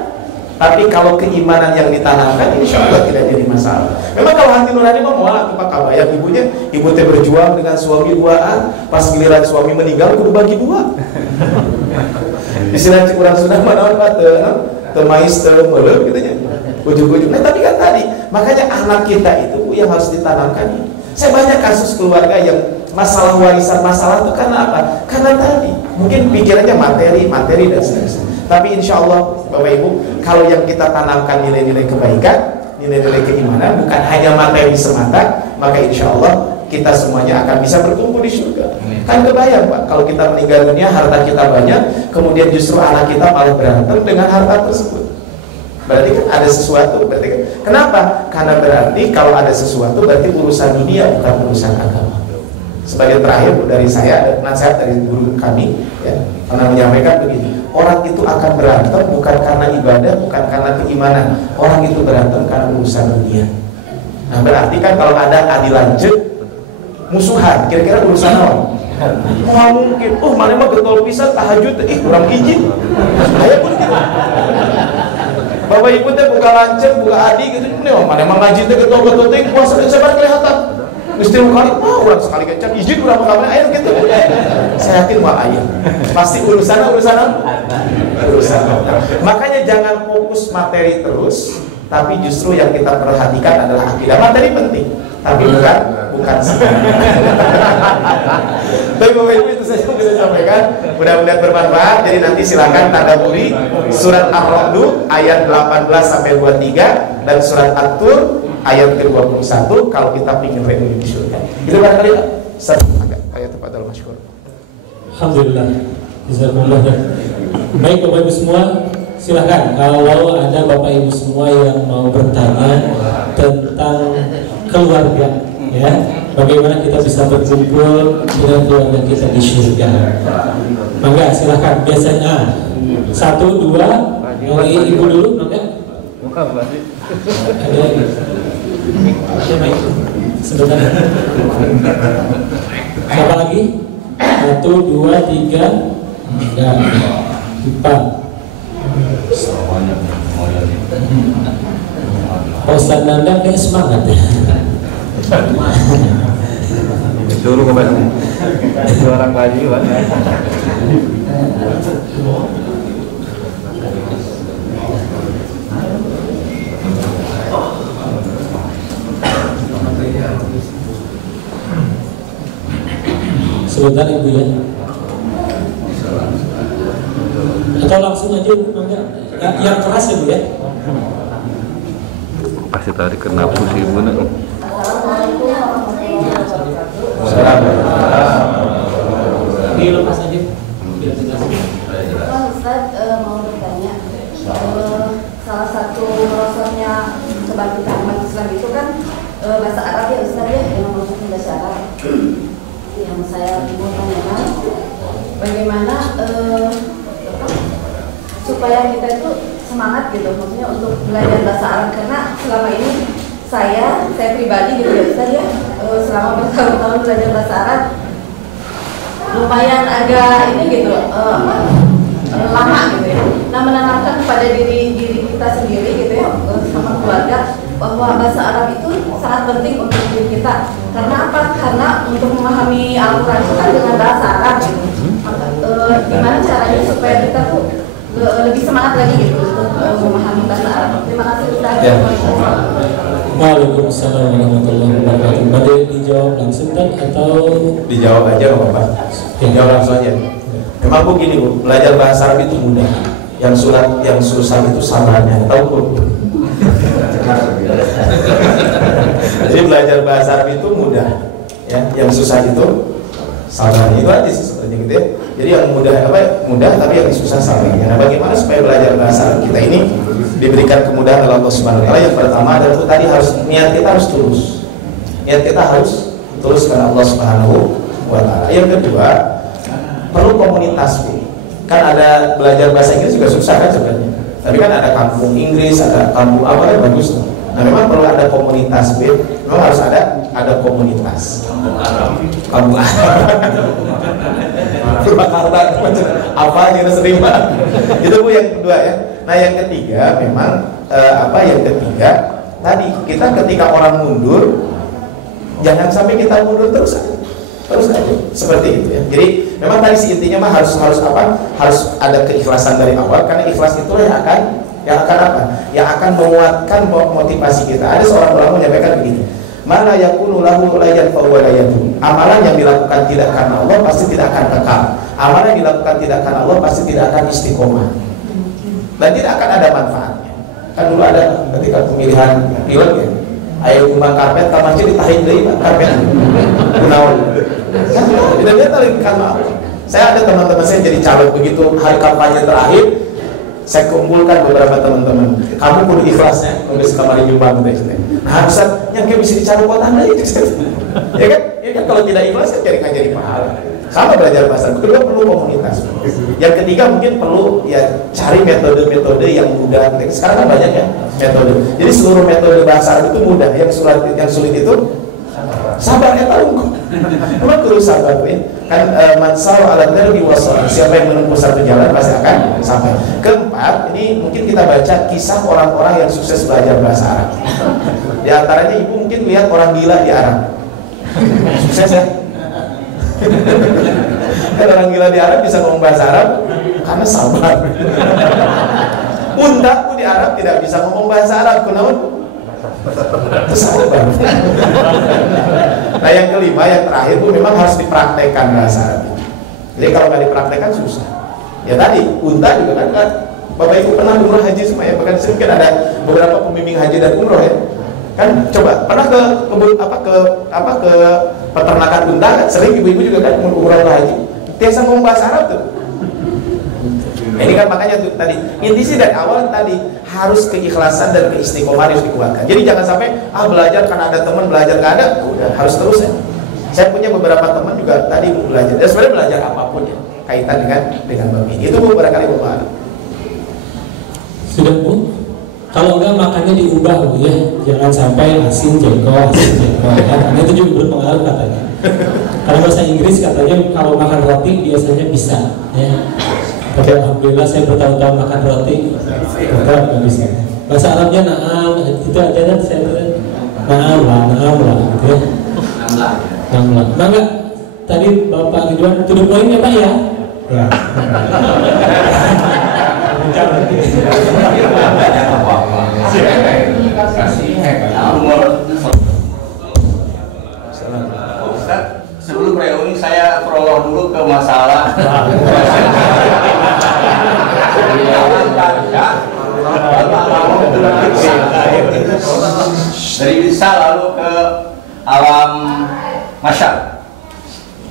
Tapi kalau keimanan yang ditanamkan, insya Allah tidak jadi masalah. Memang kalau hati nurani mah mual tuh Pak kabayang ibunya, ibu teh berjuang dengan suami duaan, pas giliran suami meninggal kudu bagi dua. Istilah kurang sudah mana Pak temais temeuleuh gitu nya. Ujung-ujung. Nah, tapi kan tadi, makanya anak kita itu yang harus ditanamkan. Saya banyak kasus keluarga yang masalah warisan, masalah itu karena apa? Karena tadi mungkin pikirannya materi dan seterusnya. Tapi insya Allah Bapak Ibu, kalau yang kita tanamkan nilai-nilai kebaikan, nilai-nilai keimanan, bukan hanya materi semata, maka insya Allah kita semuanya akan bisa berkumpul di surga. Kan kebayang Pak, kalau kita meninggal dunia, harta kita banyak, kemudian justru anak kita malah berantem dengan harta tersebut. Berarti kan ada sesuatu. Berarti kan, kenapa? Karena berarti kalau ada sesuatu berarti urusan dunia bukan urusan agama. Sebagai terakhir dari saya, nasihat dari guru kami ya, pernah menyampaikan begini, orang itu akan berantem bukan karena ibadah, bukan karena keimanan. Orang itu berantem karena urusan dunia. Nah berarti kan kalau ada adi lanjut musuhan, kira-kira urusan apa? Mau mungkin, mana mah getol pisan tahajud, kurang izin. Ayo pun gitu. Bapak ibu teh buka lancet, buka adi gitu, nih mana mah ngaji teh getol-getol teh puasa teh sabar kelihatan. Mesti kali, orang sekali kecap izin berapa kali air gitu. Saya yakin mah ayah. Pasti urusan. Makanya jangan fokus materi terus, tapi justru yang kita perhatikan adalah akidah. Materi penting, tapi bukan semua. Baik Bapak Ibu, itu saja yang bisa sampaikan. Mudah-mudahan bermanfaat. Jadi nanti silakan tadabburi surat Ar-Ra'd ayat 18 sampai 23 dan surat At-Tur ayat ke-21 kalau kita ingin reuni di surga. Itu barangkali agak ayat tafadhal masykur. Alhamdulillah. Jazakumullah. Baik Bapak Ibu semua, silahkan kalau ada Bapak Ibu semua yang mau bertanya tentang keluarga, ya, bagaimana kita bisa berkumpul dengan keluarga kita di surga. Mangga silahkan. Biasanya 1, 2, mulai ibu dulu, mangga. Ada lagi. Sebentar. Siapa lagi? 1, 2, 3, 4. Ustaz Nanda kayak semangat ya. Suruh ke Bandung. Itu orang kaji Pak. Sebentar Ibu ya. Atau langsung aja enggak? Yang keras ya Bu ya. Pasti tadi kena pusi ibu nak. Dilepas aja. Ustaz mau bertanya, salah satu rasulnya kebangkitan umat Islam itu kan bahasa Arab ya Ustaz ya, yang maksudnya bahasa Arab. Yang saya mau tanyakan, bagaimana supaya kita itu semangat gitu, maksudnya untuk belajar bahasa Arab, karena selama ini saya pribadi gitu ya Ustaz ya, selama bertahun-tahun belajar bahasa Arab lumayan agak ini gitu lama gitu ya. Nah, menanamkan kepada diri kita sendiri gitu ya, sama keluarga, bahwa bahasa Arab itu sangat penting untuk diri kita. Karena apa? Karena untuk memahami Al-Quran itu kan dengan bahasa Arab gitu. Gimana caranya supaya kita tuh lebih semangat lagi gitu untuk memahami bahasa Arab. Terima kasih Ustaz. Ya. Waalaikumsalam warahmatullahi wabarakatuh. Boleh dijawab langsung kan atau Dijawab aja nggak apa-apa. Jawab langsung aja. Memang Bu gini Bu, belajar bahasa Arab itu mudah. Yang susah itu sabarnya. Tahu Bu? Jadi belajar bahasa Arab itu mudah. Ya, yang susah itu sabarnya. Itu aja sih sebenarnya gitu ya. Jadi yang mudah tapi yang susah sabarnya. Nah, bagaimana supaya belajar bahasa Arab kita ini diberikan kemudahan oleh Allah Subhanahu wa taala? Yang pertama adalah itu tadi harus niat kita harus tulus. Niat kita harus tulus karena Allah Subhanahu wa taala. Yang kedua, perlu komunitas Bu. Kan ada belajar bahasa Inggris juga susah kan sebenarnya. Tapi kan ada kampung Inggris, ada kampung apa kan bagus. Nah, memang perlu ada komunitas Bu. Memang harus ada komunitas. Kampung Arab. Apa kita serima. Itu Bu yang kedua ya. Nah, yang ketiga memang yang ketiga tadi kita ketika orang mundur jangan sampai kita mundur terus aja seperti itu ya. Jadi memang tadi intinya mah harus ada keikhlasan dari awal, karena ikhlas itulah yang akan menguatkan motivasi kita. Ada seorang ulama menyampaikan begini, mana yakunu lahu la yanfa'u wa la yadur. Amalan yang dilakukan tidak karena Allah pasti tidak akan kekal. Amalan yang dilakukan tidak karena Allah pasti tidak akan istiqomah dan tidak akan ada manfaatnya. Kan dulu ada ketika pemilihan pilek ya, ayo kumbang karpet tamasnya ditahin deui karpet kunaon kan tidak dia tarik kan. Saya ada teman-teman saya jadi calon, begitu hari kampanye terakhir saya kumpulkan beberapa teman-teman, kamu kudu ikhlas ya nulis kamari nyumbang teh. Nah, Ustaz yang bisa dicari kuota itu ya kan? Ya kan kalau tidak ikhlas kan jadi pahala. Sama belajar bahasa. Kedua perlu komunitas. Yang ketiga mungkin perlu ya cari metode-metode yang mudah. Sekarang kan banyak ya metode. Jadi seluruh metode bahasa Arab itu mudah. Yang sulit itu sabar ya tahu kok. Memang perlu sabar ya. Kan mansal ala darbi wasal. Siapa yang menempuh satu jalan pasti akan sampai. Keempat, ini mungkin kita baca kisah orang-orang yang sukses belajar bahasa Arab. Di antaranya ibu mungkin lihat orang gila di Arab. Sukses ya. Kan orang gila di Arab bisa ngomong bahasa Arab karena sabar. Unta pun di Arab tidak bisa ngomong bahasa Arab, kenapa? Sabar. Nah, yang kelima, yang terakhir itu memang harus dipraktekkan bahasa Arab. Jadi kalau nggak dipraktekkan susah. Ya tadi unta juga kan Bapak Ibu pernah umrah haji semua ya, bahkan mungkin ada beberapa pembimbing haji dan umroh ya. Kan coba pernah ke peternakan unta kan, sering ibu-ibu juga kan umroh haji biasa ngomong bahasa Arab tuh. Nah, ini kan makanya tuh tadi inti sih dari awal tadi harus keikhlasan dan keistiqomahan harus dikuatkan. Jadi jangan sampai belajar karena ada teman, belajar nggak ada, udah harus terus ya. Saya punya beberapa teman juga tadi mau belajar, dan sebenarnya belajar apapun ya kaitan dengan babi. Itu Bu barangkali Bu. Sudah Bu? Kalau enggak makannya diubah Bu ya, jangan sampai asin jengkol karena itu juga berpengaruh katanya. Kalau bahasa Inggris katanya kalau makan roti biasanya bisa ya. Tapi alhamdulillah saya bertahun-tahun makan roti tetap nggak bisa. Bahasa Arabnya naam itu aja kan saya naam lah gitu ya. Naam lah. Mangga tadi Bapak Ridwan to the point ya Pak ya? Ya. Ustaz, sebelum reuni saya prolog dulu ke masalah alam barzah lalu alam dari bisa lalu ke alam masyar.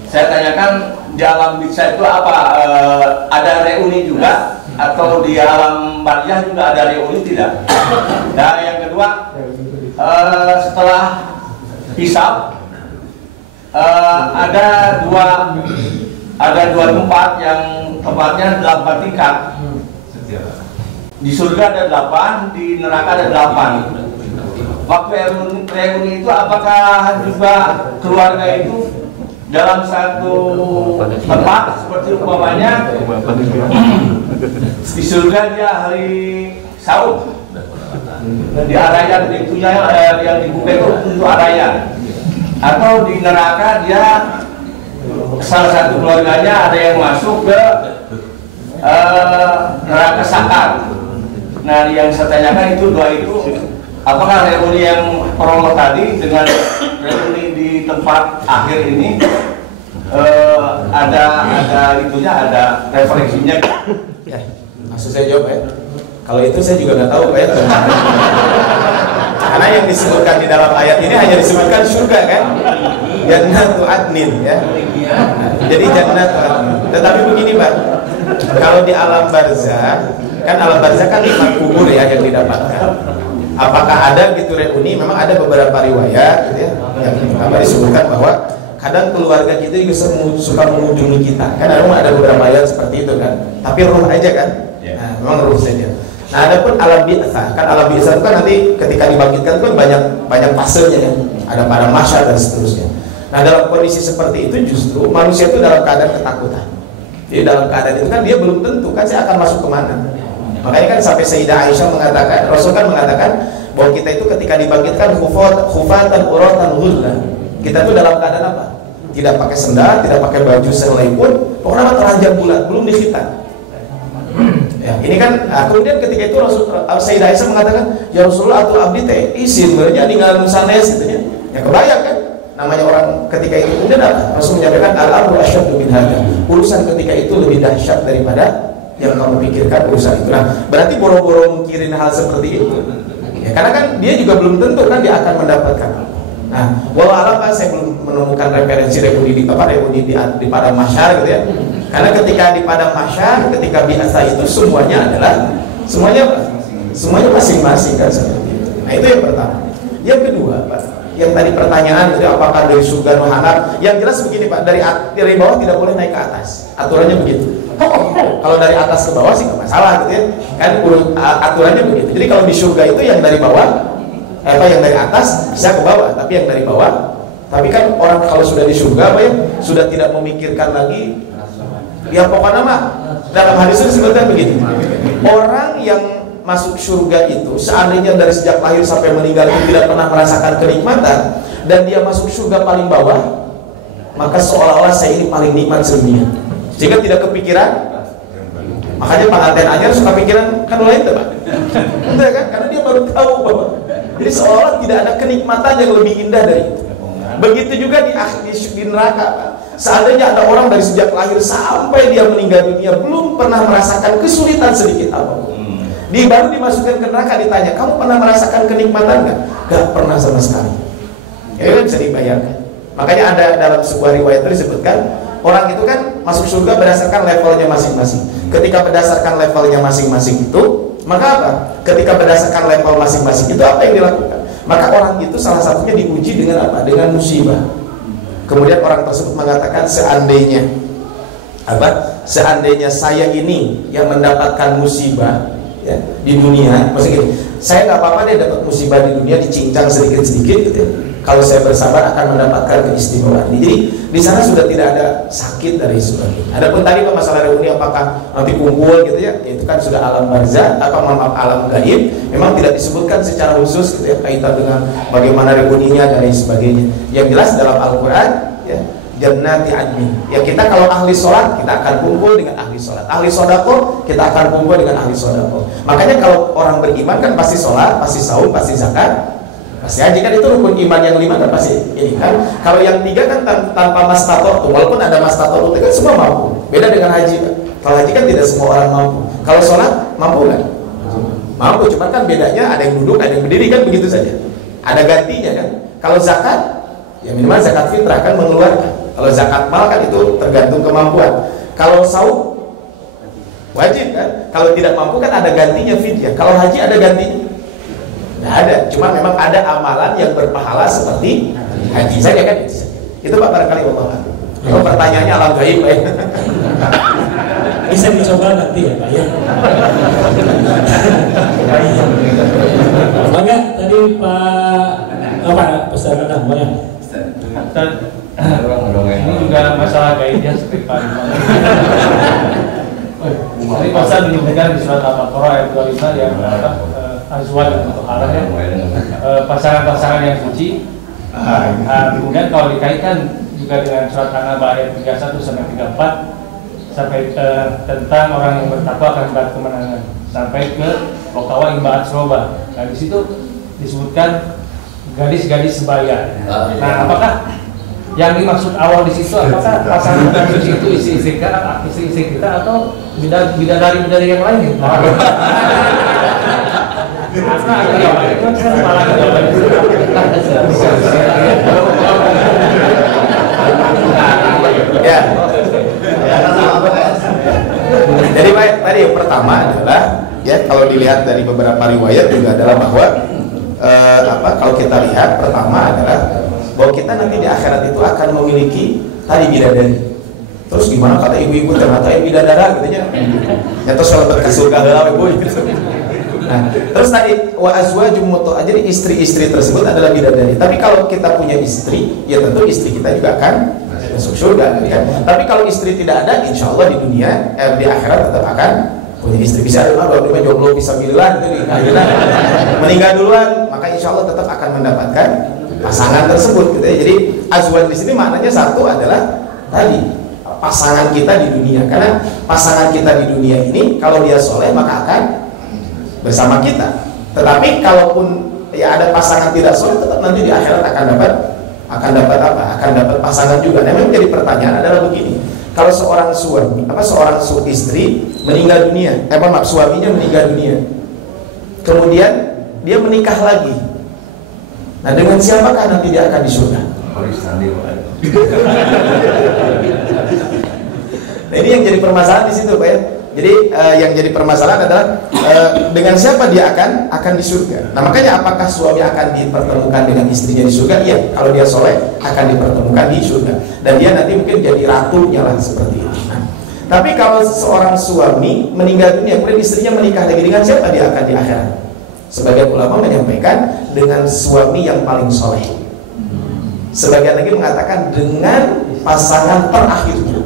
Saya tanyakan di alam bisa itu apa? Ada reuni juga atau di alam barzah juga ada reuni tidak? Dan yang kedua, setelah hisab ada dua tempat yang tempatnya 8 tingkat. Di surga ada 8, di neraka ada 8. Waktu reuni itu apakah juga keluarga itu dalam satu tempat seperti umpamanya di surga dia hari Saud, di Arayan itu yang dibuka itu untuk Arayan, atau di neraka dia salah satu keluarganya ada yang masuk ke neraka Sakar. Nah, yang saya tanyakan itu dua itu, apakah reuni yang promo tadi dengan reuni di tempat akhir ini ada itunya, ada refleksinya? Ya, maksud saya jawab ya. Kalau itu saya juga nggak tahu Pak ya. Karena yang disebutkan di dalam ayat ini hanya disebutkan surga kan, jannatu adnin ya. Jadi jannatu adnin. Tetapi begini Pak, kalau di alam barzah kan, alam barzah kan 5 kubur ya yang didapatkan. Apakah ada gitu reuni? Memang ada beberapa riwayat gitu ya, yang disebutkan bahwa kadang keluarga kita juga suka mengunjungi kita. Kan ada beberapa ayat seperti itu kan. Tapi ruh aja kan. Nah, memang ruh saja. Nah, adapun alam bi'tsah, kan alam bi'tsah itu kan nanti ketika dibangkitkan kan banyak fasenya kan. Ada para masyar dan seterusnya. Nah, dalam kondisi seperti itu justru manusia itu dalam keadaan ketakutan. Jadi dalam keadaan itu kan dia belum tentu kan saya akan masuk kemana. Makanya kan sampai Sayyidah Aisyah mengatakan, Rasul kan mengatakan bahwa kita itu ketika dibangkitkan khufatan uratan ghurla. Kita itu dalam keadaan apa? Tidak pakai sendal, tidak pakai baju selai pun, pokoknya telanjang bulat, belum dikhitan. Ya, ini kan kemudian ketika itu Sayyidah Aisyah mengatakan, ya Rasulullah atau abdi teh izin sebenarnya ninggal sanes gitu ya. Ya kebayang kan? Namanya orang ketika itu kemudian Rasul menyampaikan al-amru asyaddu min hadza. Urusan ketika itu lebih dahsyat daripada yang kamu pikirkan urusan itu. Nah, berarti boro-boro mikirin hal seperti itu. Ya, karena kan dia juga belum tentu kan dia akan mendapatkan. Nah, walau alam kan saya belum menemukan referensi reuni di padang mahsyar gitu ya. Karena ketika di padang mahsyar, ketika biasa itu semuanya masing-masing kan seperti itu. Nah, itu yang pertama. Yang kedua, Pak, yang tadi pertanyaan itu apakah dari surga nuhana? Yang jelas begini Pak, dari bawah tidak boleh naik ke atas. Aturannya begitu. Kalau dari atas ke bawah sih nggak masalah gitu ya. Kan aturannya begitu. Jadi kalau di surga itu yang dari bawah, yang dari atas bisa ke bawah, tapi yang dari bawah. Tapi kan orang kalau sudah di surga, Pak ya, sudah tidak memikirkan lagi. Ya pokoknya mah dalam hadis itu disebutkan begini. Orang yang masuk surga itu seandainya dari sejak lahir sampai meninggal itu tidak pernah merasakan kenikmatan dan dia masuk surga paling bawah, maka seolah-olah saya ini paling nikmat sedunia. Sehingga tidak kepikiran. Makanya pengantin anyar suka pikiran kan lain tuh Pak. Enggak kan? Karena dia baru tahu bahwa jadi seolah tidak ada kenikmatan yang lebih indah dari itu. Begitu juga di neraka Pak. Seandainya ada orang dari sejak lahir sampai dia meninggal dunia belum pernah merasakan kesulitan sedikit apapun. Baru dimasukkan ke neraka ditanya, kamu pernah merasakan kenikmatan nggak? Nggak pernah sama sekali. Ya kan bisa dibayangkan. Makanya ada dalam sebuah riwayat disebutkan orang itu kan masuk surga berdasarkan levelnya masing-masing. Ketika berdasarkan levelnya masing-masing itu, maka apa? Ketika berdasarkan level masing-masing itu apa yang dilakukan? Maka orang itu salah satunya diuji dengan apa? Dengan musibah. Kemudian orang tersebut mengatakan seandainya saya ini yang mendapatkan musibah ya, di dunia, maksudnya gini, saya nggak apa-apa deh dapat musibah di dunia dicincang sedikit-sedikit gitu ya. Kalau saya bersabar akan mendapatkan keistimewaan. Jadi di sana sudah tidak ada sakit dari sebagainya. Adapun tadi Pak masalah reuni apakah nanti kumpul gitu ya, itu kan sudah alam barzah atau alam gaib. Memang tidak disebutkan secara khusus gitu ya kaitan dengan bagaimana reuninya dan lain sebagainya. Yang jelas dalam Al-Quran ya, jannati adnin. Ya kita kalau ahli sholat kita akan kumpul dengan ahli sholat. Ahli sodako kita akan kumpul dengan ahli sodako. Makanya kalau orang beriman kan pasti sholat, pasti saum, pasti zakat. Pasti haji kan itu rukun iman yang 5 kan pasti ini kan. Kalau yang 3 kan tanpa mastator tuh, walaupun ada mastator itu kan semua mampu. Beda dengan haji kan. Kalau haji kan tidak semua orang mampu. Kalau sholat mampu nggak? Mampu, cuma kan bedanya ada yang duduk, ada yang berdiri kan begitu saja. Ada gantinya kan. Kalau zakat, ya minimal zakat fitrah kan mengeluarkan. Kalau zakat mal kan itu tergantung kemampuan. Kalau saum wajib kan. Kalau tidak mampu kan ada gantinya fidyah. Kalau haji ada gantinya? Nggak ada. Cuma memang ada amalan yang berpahala seperti haji saja kan. Itu Pak barangkali Allah. Kalau pertanyaannya alam gaib Pak. Bisa dicoba nanti ya Pak ya. Bangga tadi Pak pesan namanya. Ini juga masalah gaibnya seperti Pak. Jadi pasal menyebutkan di surat Al-Baqarah ayat 25 yang azwaj atau arah ya, pasangan-pasangan yang suci. Kemudian kalau dikaitkan juga dengan surat An-Naba ayat 31 sampai 34 sampai tentang orang yang bertakwa akan mendapat kemenangan sampai ke Wakawa Imbaat Seroba. Nah di situ disebutkan gadis-gadis sebaya. Nah apakah yang dimaksud awal di situ apakah pasangan suci itu istri kita atau bidadari yang lain? Ya. Jadi baik, tadi yang pertama adalah ya kalau dilihat dari beberapa riwayat juga adalah bahwa kalau kita lihat pertama adalah bahwa kita nanti di akhirat itu akan memiliki tadi bidadari. Terus gimana kata ibu-ibu ternyata bidadara gitu ya. Ya terus kalau ke surga heula ibu gitu. Nah, terus tadi wa azwajum mutahharah, jadi istri-istri tersebut adalah bidadari. Tapi kalau kita punya istri, ya tentu istri kita juga akan masuk surga kan? Tapi kalau istri tidak ada, insya Allah di dunia di akhirat tetap akan punya istri. Bisa dulu jomblo bisa milihan itu meninggal duluan, maka insya Allah tetap akan mendapatkan pasangan tersebut gitu ya. Jadi azwaj di sini maknanya satu adalah tadi pasangan kita di dunia, karena pasangan kita di dunia ini kalau dia soleh maka akan bersama kita. Tetapi kalaupun ya ada pasangan tidak soleh, tetap nanti di akhirat akan dapat apa? Akan dapat pasangan juga. Nah, memang jadi pertanyaan adalah begini. Kalau seorang istri meninggal dunia, suaminya meninggal dunia, kemudian dia menikah lagi. Nah, dengan siapakah nanti dia akan di surga? Nah, ini yang jadi permasalahan di situ, Pak ya. Jadi yang jadi permasalahan adalah dengan siapa dia akan di surga. Nah makanya apakah suami akan dipertemukan dengan istrinya di surga? Iya, kalau dia soleh akan dipertemukan di surga. Dan dia nanti mungkin jadi ratunya lah seperti itu. Nah, tapi kalau seorang suami meninggal dunia kemudian istrinya menikah lagi, dengan siapa dia akan di akhirat? Sebagian ulama menyampaikan dengan suami yang paling soleh. Sebagian lagi mengatakan dengan pasangan terakhirnya.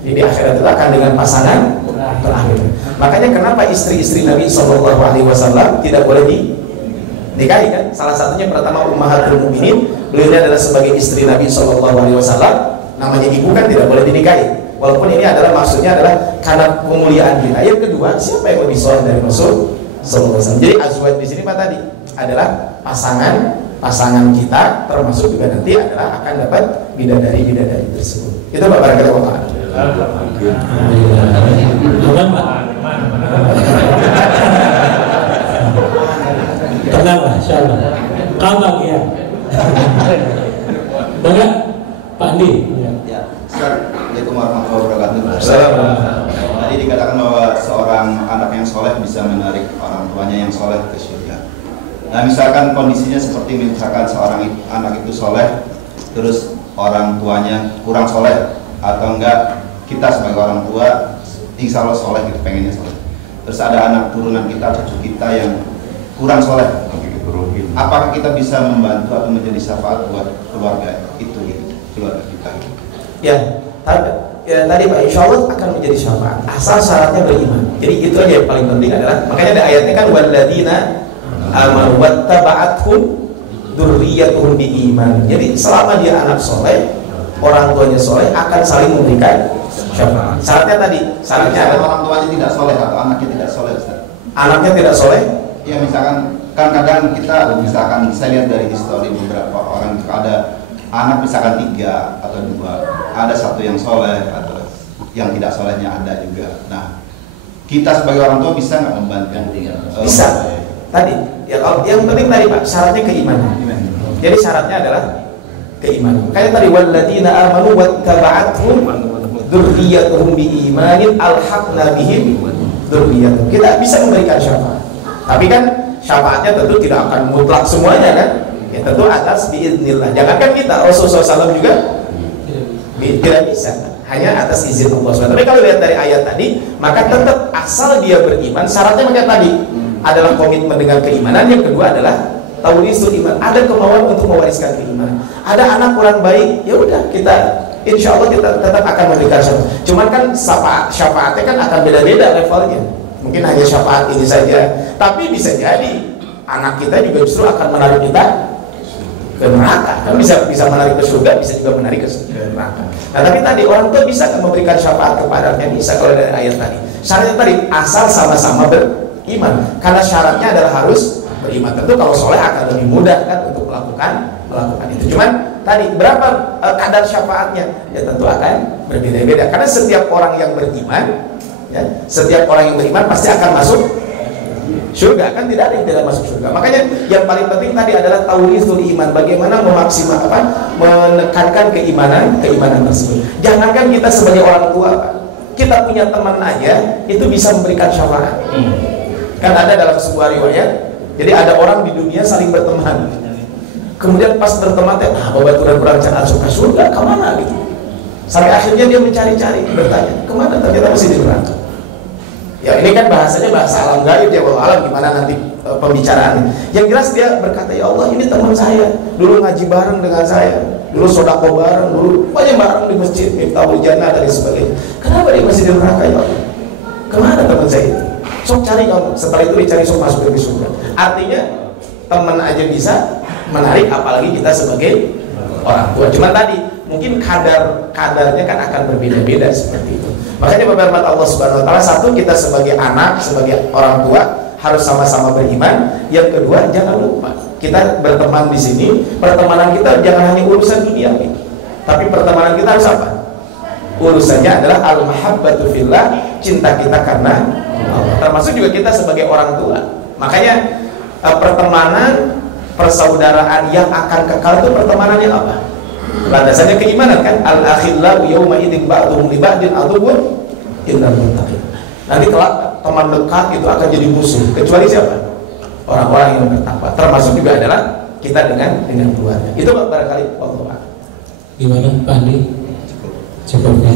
Jadi di akhirat itu akan dengan pasangan terakhir. Makanya kenapa istri-istri Nabi SAW tidak boleh dinikahi kan? Salah satunya pertama Ummahatul Mukminin, beliau adalah sebagai istri Nabi SAW. Namanya ibu kan tidak boleh dinikahi. Walaupun ini adalah maksudnya adalah karena kemuliaan kita. Yang kedua, siapa yang lebih soleh dari Rasul SAW? Jadi azwaj di sini Pak tadi adalah pasangan kita, termasuk juga nanti adalah akan dapat bidadari tersebut. Itu Pak barangkali Allah. Tenanglah, insyaallah. Kabar ya. Banyak Pak Andi. Ya, Assalamualaikum warahmatullahi wabarakatuh. Assalamualaikum. Tadi dikatakan bahwa seorang anak yang soleh bisa menarik orang tuanya yang soleh ke surga. Nah, misalkan kondisinya seperti misalkan seorang anak itu soleh, terus orang tuanya kurang soleh, atau enggak kita sebagai orang tua insya Allah soleh gitu, pengennya soleh, terus ada anak turunan kita, cucu kita yang kurang soleh, apakah kita bisa membantu atau menjadi syafaat buat keluarga itu gitu, keluarga kita gitu? Ya tadi Pak, insya Allah akan menjadi syafaat asal syaratnya beriman. Jadi itu aja yang paling penting adalah, makanya ada ayatnya kan walladzina amanu wattaba'athum dzurriyyatuhum biiman. Jadi selama dia anak soleh, orang tuanya soleh, akan saling memberikan syafaat. Syaratnya adalah orang tuanya tidak soleh atau anaknya tidak soleh, Ustaz. Anaknya tidak soleh? Ya misalkan kan kadang kita misalkan saya lihat dari histori beberapa orang itu ada anak misalkan 3 atau 2, ada satu yang soleh atau yang tidak solehnya ada juga. Nah kita sebagai orang tua bisa nggak membantu? Bisa. Tadi, ya kalau yang penting tadi Pak, syaratnya keimanan. Jadi syaratnya adalah keimanan. Kayak tadi walladzina amanu wattaba'athum dzurriyyatuhum biimanin alhaqna bihim dzurriyyatuhum. Kita bisa memberikan syafaat. Tapi kan syafaatnya tentu tidak akan mutlak semuanya kan? Ya tentu atas biiznillah. Jangankan kita, Rasulullah SAW juga tidak bisa. Hanya atas izin Allah SWT. Tapi kalau lihat dari ayat tadi, maka tetap asal dia beriman, syaratnya makanya tadi adalah komitmen dengan keimanan. Yang kedua adalah taurisul iman, ada kemauan untuk mewariskan keimanan. Ada anak kurang baik, ya udah kita insya Allah kita tetap akan memberikan syafaat. Cuman kan syafaatnya kan akan beda-beda levelnya. Mungkin hanya syafaat ini saja, tapi bisa jadi anak kita juga justru akan menarik kita ke neraka. Kan bisa menarik ke surga, bisa juga menarik ke neraka. Nah tapi tadi orang tua bisa memberikan syafaat kepada anaknya, bisa kalau dari ayat tadi. Syaratnya tadi asal sama-sama beriman, karena syaratnya adalah harus beriman. Tentu kalau soleh akan lebih mudah kan untuk melakukan itu. Cuman tadi berapa kadar syafaatnya ya tentu akan berbeda-beda, karena setiap orang yang beriman ya, setiap orang yang beriman pasti akan masuk surga, kan tidak ada yang tidak masuk surga. Makanya yang paling penting tadi adalah taurisul iman, bagaimana menekankan keimanan tersebut. Jangankan kita sebagai orang tua, kita punya teman aja itu bisa memberikan syafaat. Kan ada dalam sebuah riwayat, jadi ada orang di dunia saling berteman, kemudian pas berteman babaturan kurang suka surga kemana gitu, sampai akhirnya dia mencari-cari, bertanya kemana, ternyata masih di neraka. Ya ini kan bahasanya bahasa alam gaib ya, wallahu alam gimana nanti pembicaraannya. Yang jelas dia berkata, ya Allah ini teman saya, dulu ngaji bareng dengan saya, dulu sodako bareng, dulu banyak bareng di masjid, Miftahul Jannah dan sebagainya. Kenapa dia masih di neraka ya Allah? Kemana teman saya itu? Sok cari kamu. Setelah itu dicari, sok masuk ke surga. Artinya teman aja bisa menarik, apalagi kita sebagai orang tua. Cuma tadi mungkin kadarnya kan akan berbeda-beda seperti itu. Makanya beberapa Allah Subhanahu wa taala, satu, kita sebagai anak, sebagai orang tua harus sama-sama beriman. Yang kedua, jangan lupa kita berteman di sini, pertemanan kita jangan hanya urusan dunia gitu. Tapi pertemanan kita harus apa? Urusannya adalah al-mahabbatu fillah, cinta kita karena Allah. Termasuk juga kita sebagai orang tua. Makanya pertemanan, persaudaraan yang akan kekal itu pertemanan yang apa? Landasannya keimanan kan, al-akhillau yawma idzin ba'dhum li ba'din aduwwun illal muttaqin. Nanti kelak teman dekat itu akan jadi musuh, kecuali siapa? Orang-orang yang bertakwa. Termasuk juga adalah kita dengan keluarga. Itu barangkali Allah. Gimana Pak Andi? Cukup ya.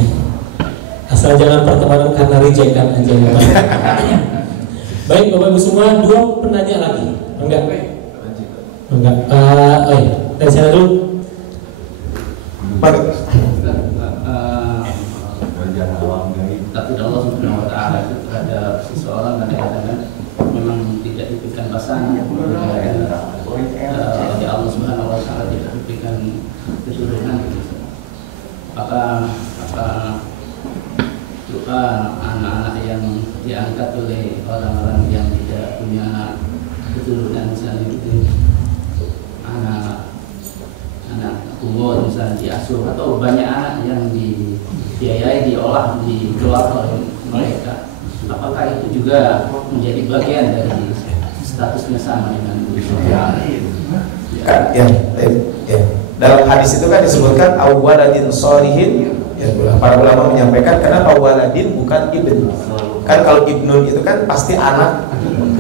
Asal jangan pertemanan karena rejekan aja ya Pak. Baik Bapak Ibu semua, 2 penanya lagi. Enggak? Oh iya, dari sana dulu. Takut Allah Subhanahu wa taala itu terhadap seseorang kadang-kadang memang tidak diberikan pasangan, oleh Allah Subhanahu wa taala tidak diberikan keturunan. Maka doa anak-anak yang diangkat oleh orang-orang yang tidak punya keturunan, misalnya gitu, anak kubur misalnya diasuh, atau banyak anak yang dibiayai, diolah, dikeluarkan oleh mereka. Apakah itu juga menjadi bagian dari statusnya sama dengan ya. Dalam hadis itu kan disebutkan awwaladin sholihin. Ya, para ulama menyampaikan kenapa waladin bukan ibn. Kan kalau ibnun itu kan pasti anak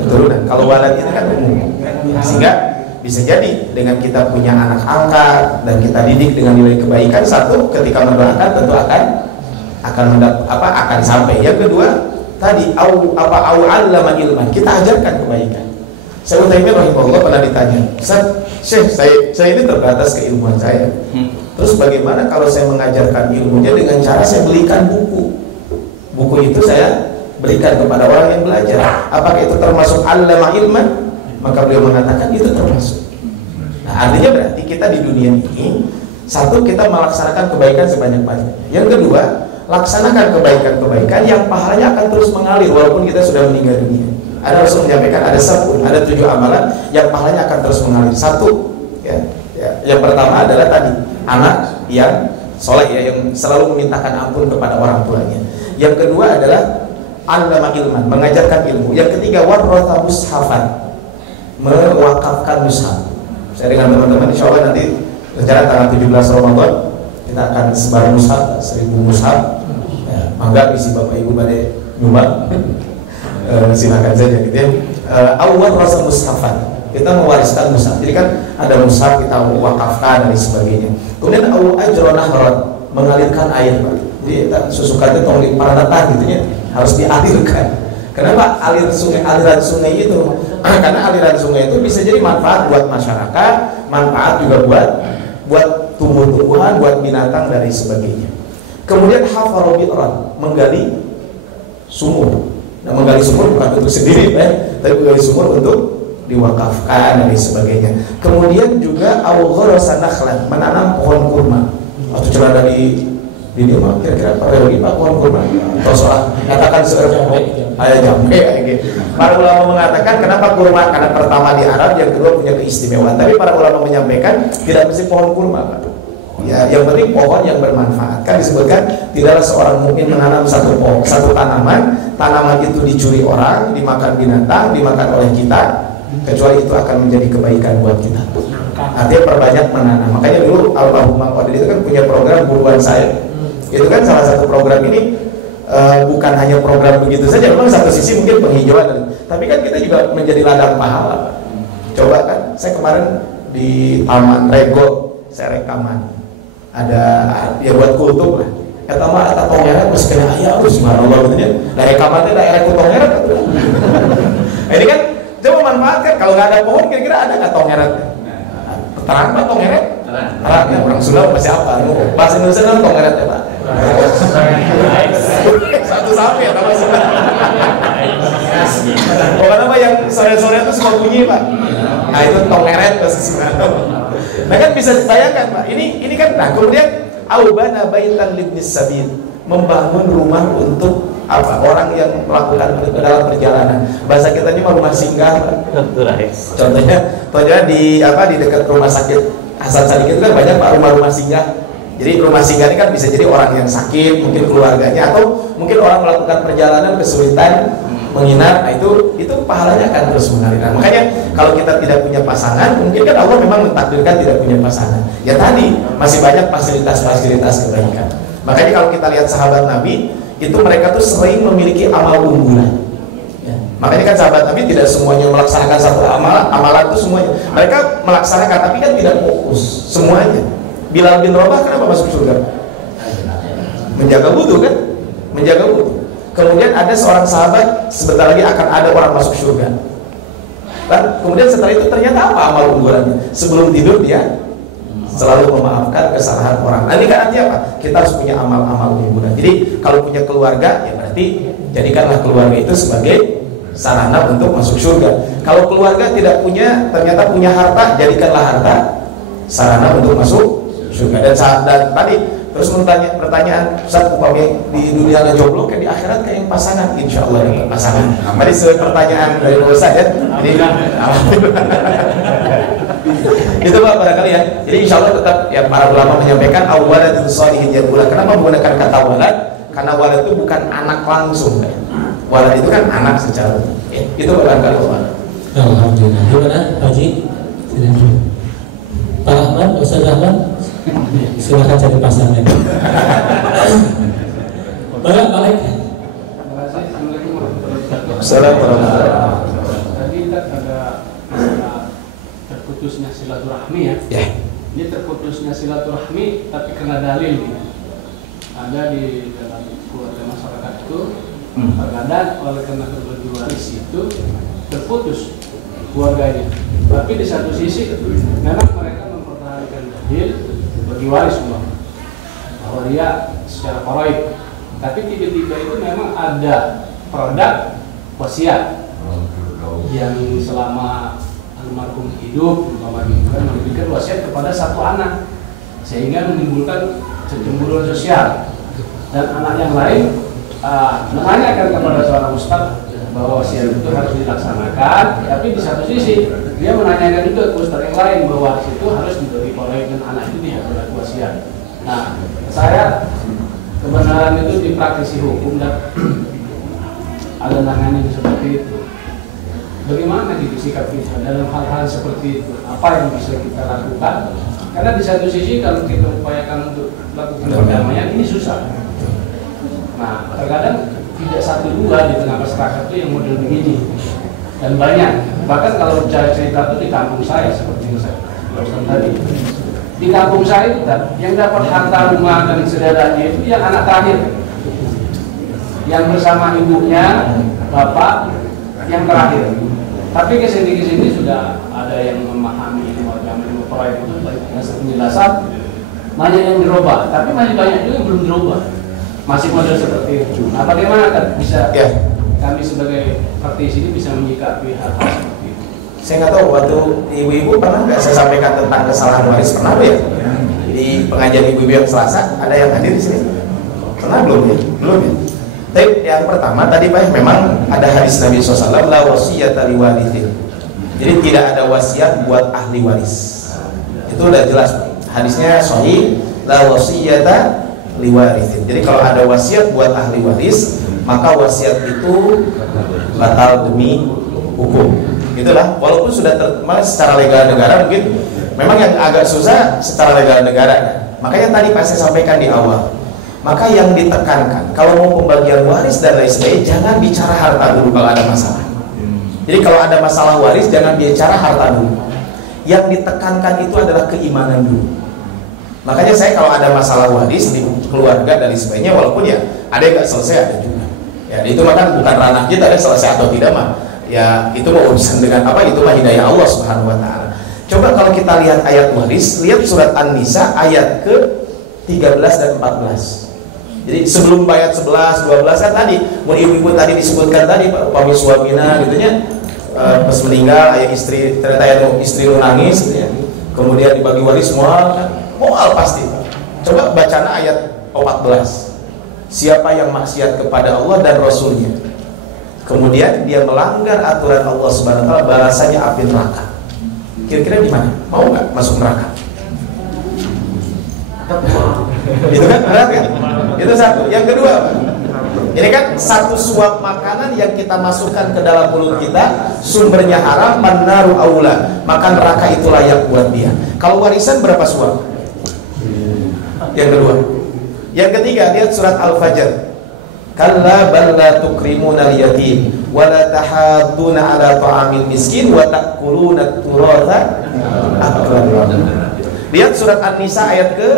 keturunan. Kalau walad itu kan umum. Sehingga bisa jadi dengan kita punya anak angkat dan kita didik dengan nilai kebaikan, satu, ketika mendoakan tentu akan sampai. Yang kedua tadi allama ilman, kita ajarkan kebaikan. Syekh Utsaimin rahimahullah pernah ditanya, Syekh, saya ini terbatas keilmuan saya. Terus bagaimana kalau saya mengajarkan ilmunya dengan cara saya belikan buku? Buku itu saya berikan kepada orang yang belajar. Apakah itu termasuk allama ilman? Maka beliau mengatakan itu termasuk. Nah, artinya berarti kita di dunia ini, satu, kita melaksanakan kebaikan sebanyak-banyaknya. Yang kedua, laksanakan kebaikan-kebaikan yang pahalanya akan terus mengalir walaupun kita sudah meninggal dunia. Ada Rasul menyampaikan ada 7 amalan yang pahalanya akan terus mengalir. Satu, yang pertama adalah tadi anak yang soleh, yang selalu memintakan ampun kepada orang tuanya. Yang kedua adalah 'allama ilman, mengajarkan ilmu. Yang ketiga, warratha mushafan, mewakafkan mushaf. Saya dengan teman-teman insyaallah nanti rencana tanggal 17 Ramadan kita akan sebar mushaf 1000 mushaf. Ya, mangga isi Bapak Ibu pada nyumbang. Silakan saja gitu ya. Awal rasa mushafan, kita mewariskan mushaf. Jadi kan ada mushaf kita wakafkan dan sebagainya. Kemudian awal ajron nahron, mengalirkan air, Pak. Jadi kita susukan itu tong di paranatan gitu ya, harus dialirkan. Kenapa aliran sungai itu? Karena aliran sungai itu bisa jadi manfaat buat masyarakat, manfaat juga buat tumbuh-tumbuhan, buat binatang dan sebagainya. Kemudian hafaru bi'ran, menggali sumur. Nah, menggali sumur bukan untuk sendiri, tapi menggali sumur untuk diwakafkan dan sebagainya. Kemudian juga awgharasa nakhlan, menanam pohon kurma. Waktu celana di mah kira-kira lagi Pak pohon kurma atau soal katakan ayah jambe gitu. Para ulama mengatakan kenapa kurma? Karena pertama di Arab, yang kedua punya keistimewaan. Tapi para ulama menyampaikan tidak mesti pohon kurma, Pak. Ya, yang penting pohon yang bermanfaat. Kan disebutkan tidaklah seorang mukmin menanam satu tanaman itu dicuri orang, dimakan binatang, dimakan oleh kita, kecuali itu akan menjadi kebaikan buat kita. Artinya perbanyak menanam. Makanya dulu almarhum Mang Odin itu kan punya program buruan saya. Itu kan salah satu program ini bukan hanya program begitu saja. Memang satu sisi mungkin penghijauan, tapi kan kita juga menjadi ladang pahala. Coba kan, saya kemarin di Taman Rego saya rekaman. Ada ya buat kultum lah. Eta mah eta tongeret geus kena aya terus subhanallah gitu nya. Nah rekamannya daerah ku tongeret. Ini kan coba manfaatkan, kalau nggak ada pohon kira-kira ada nggak tongeret? Terang Pak tongeret? Terang ya, orang Sunda masih apa? Bahasa Indonesia kan tongeret ya Pak. Satu sapi ya Pak Sunda. Pokoknya apa yang sore-sore itu semua bunyi Pak. Nah itu tongeret bahasa Sunda. Nah kan bisa dibayangkan Pak. Ini kan nah kemudian aubana baitan libnis sabil, membangun rumah untuk apa? Orang yang melakukan dalam perjalanan. Bahasa kita ini rumah singgah. Contohnya di dekat rumah sakit Hasan Sadikin kan banyak Pak rumah-rumah singgah. Jadi rumah singgah ini kan bisa jadi orang yang sakit, mungkin keluarganya, atau mungkin orang melakukan perjalanan kesulitan menginap. Nah itu pahalanya akan terus mengalir. Nah, makanya kalau kita tidak punya pasangan, mungkin kan Allah memang mentakdirkan tidak punya pasangan. Ya tadi masih banyak fasilitas-fasilitas kebaikan. Makanya kalau kita lihat sahabat Nabi, itu mereka tuh sering memiliki amal unggulan. Ya. Makanya kan sahabat Nabi tidak semuanya melaksanakan satu amalan itu semuanya. Mereka melaksanakan tapi kan tidak fokus semuanya. Bilal bin Rabah kenapa masuk surga? Menjaga wudu kan? Menjaga wudu. Kemudian ada seorang sahabat, sebentar lagi akan ada orang masuk surga. Dan kemudian setelah itu ternyata apa amal unggulannya? Sebelum tidur dia selalu memaafkan kesalahan orang. Nah, ini kan artinya apa? Kita harus punya amal-amal unggulan. Jadi kalau punya keluarga, ya berarti jadikanlah keluarga itu sebagai sarana untuk masuk surga. Kalau keluarga tidak punya, ternyata punya harta, jadikanlah harta sarana untuk masuk surga. Dan tadi terus pertanyaan Ustaz, upamanya di dunia jomblo kan di akhirat kayak yang pasangan, insya Allah dapat pasangan. Tadi sesuai pertanyaan dari Ustaz ya. Ini itu Pak barangkali ya. Jadi insya Allah tetap ya para ulama menyampaikan awwaladun sholihin yad'ulah. Kenapa menggunakan kata walad? Karena walad itu bukan anak langsung. Walad itu kan anak secara ya, itu barangkali Pak. Alhamdulillah. Gimana Pak Haji? Pak Rahman, Ustaz Rahman, silakan cari pasangan. Balik. Assalamualaikum. Tadi kan ada terputusnya silaturahmi ya. Ini terputusnya silaturahmi tapi kena dalil nih. Ada di dalam keluarga masyarakat itu terkadang oleh karena berbagi waris itu terputus keluarganya. Tapi di satu sisi memang mereka mempertahankan dalil bagi waris bahwa dia secara faraid. Tapi tiba-tiba itu memang ada produk wasiat yang selama almarhum hidup memberikan wasiat kepada satu anak sehingga menimbulkan kecemburuan sosial, dan anak yang lain menanyakan kepada seorang ustaz bahwa wasiat itu harus dilaksanakan, tapi di satu sisi dia menanyakan juga ke ustaz yang lain bahwa itu harus diberi oleh dan anak itu tidak berlaku wasiat. Nah, saya kebenaran itu di praktisi hukum dan ada nanganin seperti itu. Bagaimana gitu sikap kita dalam hal-hal seperti itu? Apa yang bisa kita lakukan? Karena di satu sisi kalau kita upayakan untuk melakukan perdamaian ini susah. Nah, terkadang tidak satu dua di tengah masyarakat itu yang model begini, dan banyak. Bahkan kalau cerita itu di kampung saya seperti yang saya jelaskan tadi. Di kampung saya itu yang dapat harta rumah dan saudaranya itu yang anak terakhir, yang bersama ibunya, bapak yang terakhir. Tapi kesini sudah ada yang memahami warga proyek itu penjelasan, banyak yang dirubah, tapi masih banyak juga yang belum dirubah, masih model seperti itu. Nah, bagaimana kan bisa kami sebagai praktisi ini bisa menyikapi hal-hal seperti itu? Saya nggak tahu, waktu ibu-ibu pernah nggak saya sampaikan tentang kesalahan waris, pernah ya? Di pengajian ibu-ibu yang Selasa, ada yang hadir di sini? Pernah belum ya? Belum ya? Tapi yang pertama tadi Pak, memang ada hadis Nabi SAW, la wasiyata liwarithin. Jadi tidak ada wasiat buat ahli waris. Itu udah jelas hadisnya sahih, la wasiyata liwarithin. Jadi kalau ada wasiat buat ahli waris, maka wasiat itu batal demi hukum. Itulah, walaupun sudah terima secara legal negara, mungkin memang yang agak susah secara legal negara. Makanya tadi Pak saya sampaikan di awal, maka yang ditekankan kalau mau pembagian waris dan lain sebagainya, jangan bicara harta dulu kalau ada masalah. Jadi kalau ada masalah waris, jangan bicara harta dulu. Yang ditekankan itu adalah keimanan dulu. Makanya saya kalau ada masalah waris di keluarga dan lain sebagainya, walaupun ya ada yang nggak selesai, ada juga. Ya itu mah bukan ranah kita, ada selesai atau tidak mah. Ya itu mau urusan dengan apa, itu mah hidayah Allah Subhanahu Wa Taala. Coba kalau kita lihat ayat waris, lihat surat An-Nisa ayat ke 13 dan 14. Jadi sebelum ayat 11, 12 kan tadi, ibu-ibu tadi disebutkan tadi, upami suamina gitu ya, pas meninggal ayah istri, ternyata ayah istri lu nangis gitu ya. Kemudian dibagi waris semua kan, moal pasti. Coba bacana ayat 14. Siapa yang maksiat kepada Allah dan Rasulnya, kemudian dia melanggar aturan Allah Subhanahu Wa Taala, balasannya api neraka. Kira-kira di mana? Mau nggak masuk neraka? Itu kan berat kan? Itu satu. Yang kedua, ini kan satu suap makanan yang kita masukkan ke dalam mulut kita, sumbernya haram, mannaru aula, maka neraka itu layak buat dia. Kalau warisan berapa suap? Yang kedua. Yang ketiga, lihat surat Al-Fajr. Kalla bal la tukrimuna al-yatim wa la tahadduna ala ta'amil miskin wa ta'kuluna at-turatha aklan. Lihat surat An-Nisa ayat ke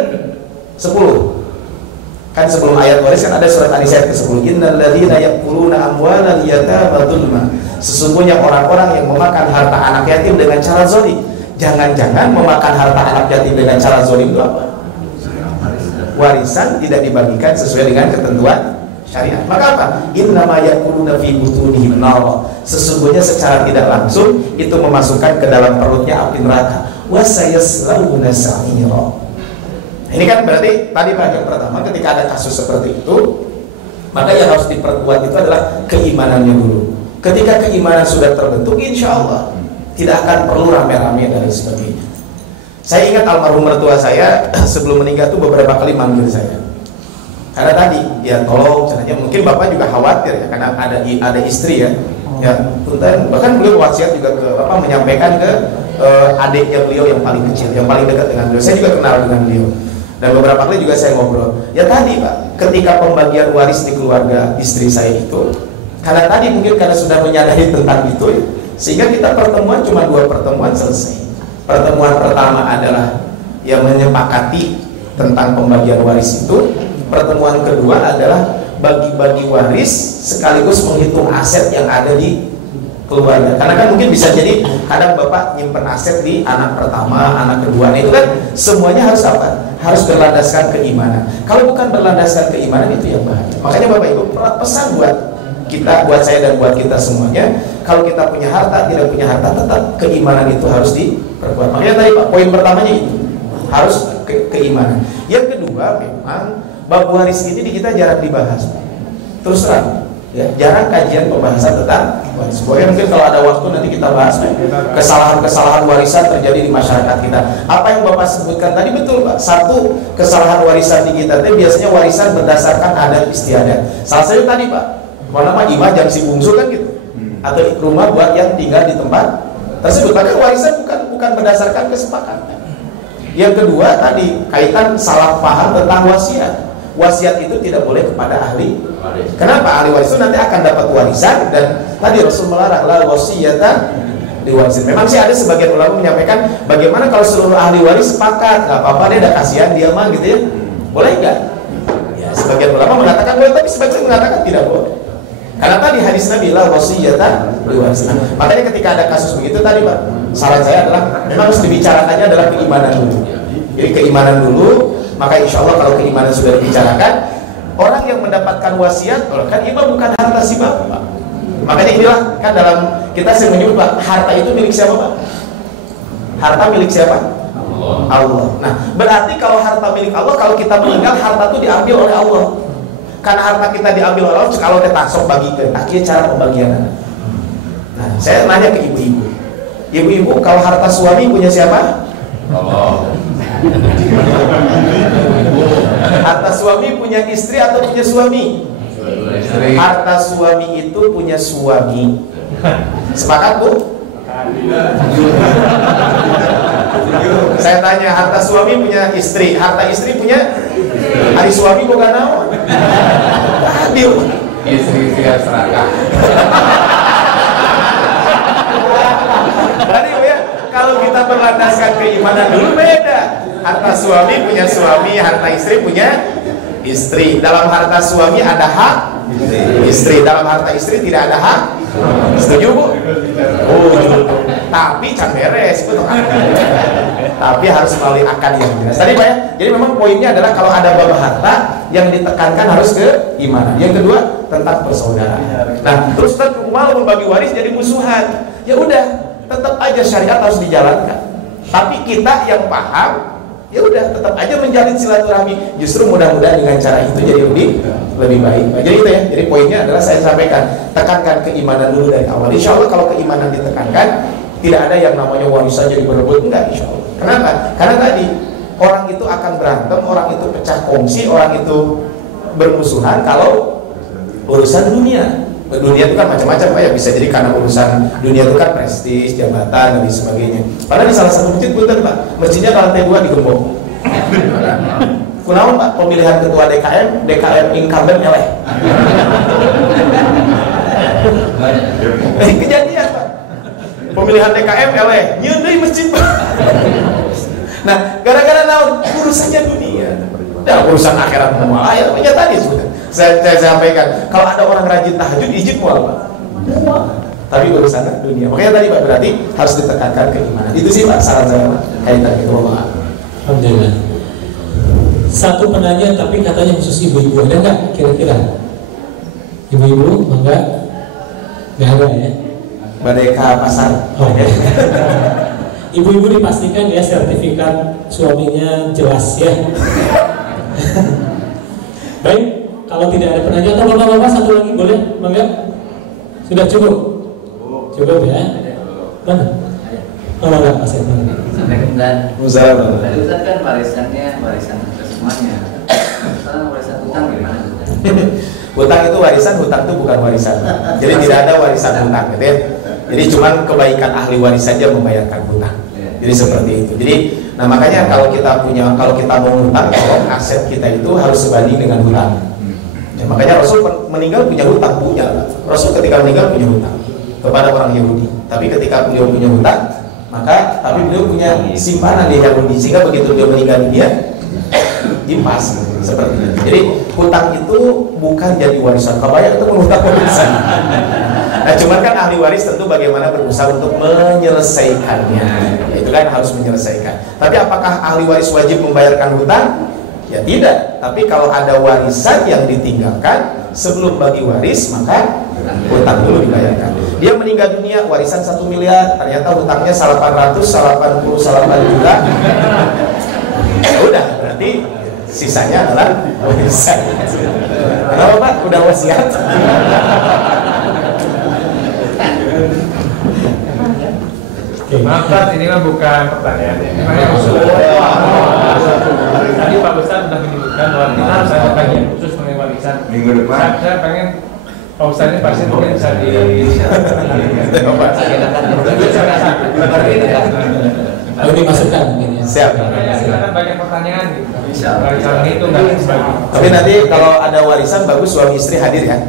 10. Kan sebelum ayat waris kan ada surat An-Nisa ayat ke 10. Innal ladzina ya'kuluna amwalal yatama dzulma. Sesungguhnya orang-orang yang memakan harta anak yatim dengan cara zalim. Jangan-jangan memakan harta anak yatim dengan cara zalim itu apa? Warisan tidak dibagikan sesuai dengan ketentuan syariat. Maka apa? Innama ya'kuluna fi butunihim nar. Sesungguhnya secara tidak langsung itu memasukkan ke dalam perutnya api neraka. Wa sayaslawna sa'ira. Ini kan berarti tadi yang pertama, ketika ada kasus seperti itu, maka yang harus diperkuat itu adalah keimanannya dulu. Ketika keimanan sudah terbentuk, insya Allah tidak akan perlu rame-rame dan sebagainya. Saya ingat almarhum mertua saya sebelum meninggal itu beberapa kali manggil saya. Karena tadi, ya tolong, caranya mungkin bapak juga khawatir ya, karena ada istri ya. Ya, punten, bahkan beliau wasiat juga ke bapak menyampaikan ke adiknya beliau yang paling kecil, yang paling dekat dengan beliau. Saya juga kenal dengan beliau. Dan beberapa kali juga saya ngobrol. Ya tadi Pak, ketika pembagian waris di keluarga istri saya itu, karena tadi mungkin karena sudah menyadari tentang itu ya, sehingga kita pertemuan cuma 2 pertemuan selesai. Pertemuan pertama adalah yang menyepakati tentang pembagian waris itu. Pertemuan kedua adalah bagi-bagi waris sekaligus menghitung aset yang ada di keluarga. Karena kan mungkin bisa jadi kadang bapak nyimpen aset di anak pertama, anak kedua. Nah, itu kan semuanya harus apa? Harus berlandaskan keimanan. Kalau bukan berlandaskan keimanan itu yang bahaya. Makanya Bapak Ibu pesan buat kita, buat saya dan buat kita semuanya, kalau kita punya harta, tidak punya harta, tetap keimanan itu harus diperkuat. Makanya tadi Pak, poin pertamanya itu harus keimanan. Yang kedua, memang bab waris ini di kita jarang dibahas. Terus terang, ya, jarang kajian pembahasan tentang waris. Pokoknya mungkin kalau ada waktu nanti kita bahas kesalahan-kesalahan warisan terjadi di masyarakat kita. Apa yang Bapak sebutkan tadi betul Pak. Satu, kesalahan warisan di kita itu biasanya warisan berdasarkan adat istiadat. Salah satu tadi Pak, Kalau nama imah jam si bungsu kan gitu, atau rumah buat yang tinggal di tempat tersebut. Maka warisan bukan berdasarkan kesepakatan. Yang kedua tadi kaitan salah paham tentang wasiat. Wasiat itu tidak boleh kepada ahli. Kenapa? Ahli waris itu nanti akan dapat warisan, dan tadi Rasul melarang la wasiyatan diwarisin. Memang sih ada sebagian ulama menyampaikan bagaimana kalau seluruh ahli waris sepakat, nggak apa-apa deh, ada kasihan dia mah gitu ya, boleh nggak? Ya, sebagian ulama mengatakan boleh, tapi sebagian mengatakan tidak boleh. Karena tadi hadis Nabi la wasiyatan diwarisin. Makanya ketika ada kasus begitu tadi Pak, saran saya adalah memang harus dibicarakannya adalah keimanan dulu. Jadi keimanan dulu, maka insya Allah kalau keimanan sudah dibicarakan, orang yang mendapatkan wasiat, kan imam bukan harta si bapak. Makanya inilah kan dalam kita sering menyebut Pak, harta itu milik siapa Pak? Harta milik siapa? Allah. Nah, berarti kalau harta milik Allah, kalau kita meninggal, harta itu diambil oleh Allah. Karena harta kita diambil oleh Allah, kalau kita sok bagikan, akhirnya cara pembagian. Nah, saya nanya ke ibu-ibu. Ibu-ibu, kalau harta suami punya siapa? Allah. Harta suami punya istri atau punya suami? Harta suami itu punya suami. Sepakat Bu? Saya tanya, harta suami punya istri, harta istri punya hari suami bukan naon? Adil. Istri siap serakah. Tadi ya, kalau kita berlandaskan keimanan dulu beda. Harta suami punya suami, harta istri punya istri. Dalam harta suami ada hak istri, dalam harta istri tidak ada hak. Setuju Bu? Oh, tapi can beres, betul. Tapi harus melalui akad yang jelas. Tadi Pak ya, jadi memang poinnya adalah kalau ada bab harta yang ditekankan harus keimanan. Yang kedua tentang persaudaraan. Nah, terus walaupun bagi waris jadi musuhan, ya udah, tetap aja syariat harus dijalankan. Tapi kita yang paham, ya udah tetap aja menjalin silaturahmi. Justru mudah-mudahan dengan cara itu jadi lebih baik. Jadi itu ya. Jadi poinnya adalah saya sampaikan, tekankan keimanan dulu dari awal. Insya Allah kalau keimanan ditekankan, tidak ada yang namanya warisan jadi berebut, enggak insya Allah. Kenapa? Karena tadi orang itu akan berantem, orang itu pecah kongsi, orang itu bermusuhan kalau urusan dunia. Dunia itu kan macam-macam Pak ya, bisa jadi karena urusan dunia itu kan prestis, jabatan dan sebagainya. Padahal di salah satu masjid punten Pak, masjidnya ke lantai 2 digembok. Kunaon Pak, pemilihan ketua DKM incumbent eleh. Kejadian Pak, pemilihan DKM eleh, nyeun deui masjid Pak. Nah, gara-gara naon? Urusannya dunia. Nah, urusan akhirat mual ya, tadi sudah saya sampaikan, kalau ada orang rajin tahajud izin mual Pak. Tapi urusan dunia. Makanya tadi Pak berarti harus ditekankan keimanan. Itu sih Pak saran saya Pak kaitan itu. Alhamdulillah. Satu penanya tapi katanya khusus ibu-ibu, ada nggak kira-kira? Ibu-ibu enggak? Nggak ada ya? Merdeka pasar. Oh, ya. Ibu-ibu dipastikan ya sertifikat suaminya jelas ya. Baik, kalau tidak ada penanya atau bapak-bapak satu lagi boleh, Mangga? Sudah cukup? Cukup ya? Mana? Oh, Mangga, Mas Edman. Sampai kemudian tadi Ustaz kan warisan semuanya. Sekarang warisan hutang gimana? Hutang itu warisan, hutang itu bukan warisan. Jadi tidak ada warisan hutang gitu ya. Jadi cuma kebaikan ahli waris saja membayarkan hutang. Jadi seperti itu. Jadi nah makanya kalau kita mau hutang, kalau aset kita itu harus sebanding dengan hutang. Ya, makanya Rasul meninggal punya hutang, Rasul ketika meninggal punya hutang kepada orang Yahudi. Tapi ketika beliau punya hutang, tapi beliau punya simpanan di Yahudi, sehingga begitu beliau meninggal dia impas seperti itu. Jadi hutang itu bukan jadi warisan. Kebanyakan itu menghutang warisan. Nah, cuman kan ahli waris tentu bagaimana berusaha untuk menyelesaikannya. Ya, itu kan harus menyelesaikan. Tapi apakah ahli waris wajib membayarkan hutang? Ya tidak. Tapi kalau ada warisan yang ditinggalkan sebelum bagi waris, maka hutang dulu dibayarkan. Dia meninggal dunia warisan 1 miliar, ternyata hutangnya 888 juta. Udah, berarti sisanya adalah warisan. Kenapa Pak? Udah wasiat. Maaf Pak, ini mah bukan pertanyaan. Tadi Pak Besar sudah menyebutkan bahwa kita harus ada kajian khusus mengenai warisan. Minggu depan. Saya pengen Pak Ustaz ini pasti mungkin bisa di Oh, dimasukkan mungkin ya. Siap. Karena banyak pertanyaan gitu. Bisa itu nggak sebagainya. Tapi nanti kalau ada warisan bagus suami istri hadir ya.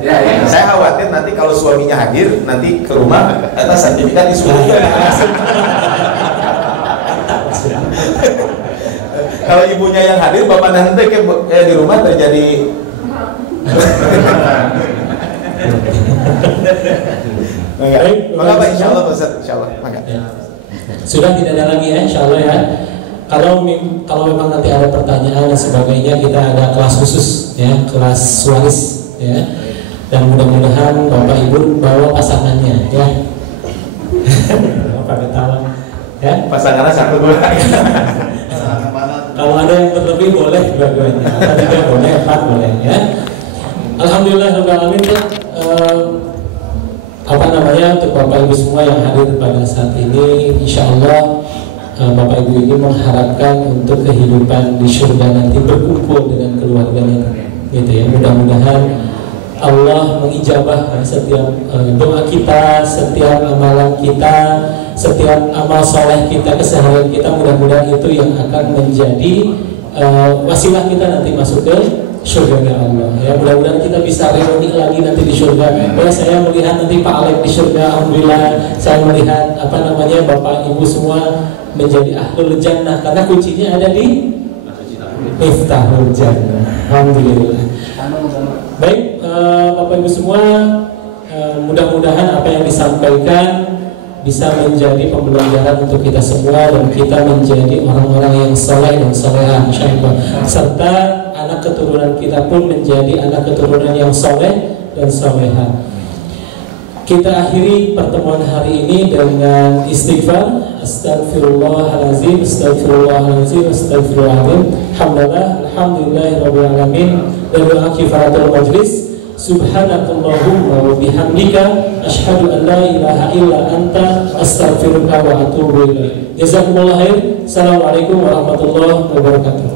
Saya khawatir nanti kalau suaminya hadir nanti ke rumah atas sertifikat disuruh. Kalau ibunya yang hadir, bapak nanti kayak di rumah terjadi. Mengapa insya Allah Ustaz? Insya Allah. Sudah tidak ada lagi ya, insya Allah ya. Kalau memang nanti ada pertanyaan dan sebagainya, kita ada kelas khusus ya, kelas waris ya. Dan mudah-mudahan Bapak Ibu bawa pasangannya ya. Bapak ketawa ya. Pasangannya satu dua. Kalau ada yang berlebih boleh dua-duanya, atau tidak boleh, 4 boleh ya. Alhamdulillah untuk Bapak Ibu semua yang hadir pada saat ini, insya Allah Bapak Ibu ini mengharapkan untuk kehidupan di surga nanti berkumpul dengan keluarganya, gitu ya. Mudah-mudahan Allah mengijabah setiap doa kita, setiap amalan kita, setiap amal soleh kita, keseharian kita. Mudah-mudahan itu yang akan menjadi wasilah kita nanti masuk ke surga Allah ya. Mudah-mudahan kita bisa reuni lagi nanti di surga. Ya, saya melihat nanti Pak Alek di surga, alhamdulillah. Saya melihat Bapak Ibu semua menjadi ahlul jannah karena kuncinya ada di Miftahul Jannah. Alhamdulillah. Baik, Bapak Ibu semua, mudah-mudahan apa yang disampaikan bisa menjadi pembelajaran untuk kita semua dan kita menjadi orang-orang yang soleh dan solehah, insyaallah. Serta anak keturunan kita pun menjadi anak keturunan yang soleh dan solehah. Kita akhiri pertemuan hari ini dengan istighfar. Astaghfirullahalazim, astaghfirullahalazim, astaghfirullahalazim. Alhamdulillahirabbil alamin. Dan doa kifaratul majlis. Subhanakallahumma wa bihamdika asyhadu an la ilaha illa anta astaghfiruka wa atubu ilaik. Jazakumullah khair. Assalamualaikum warahmatullahi wabarakatuh.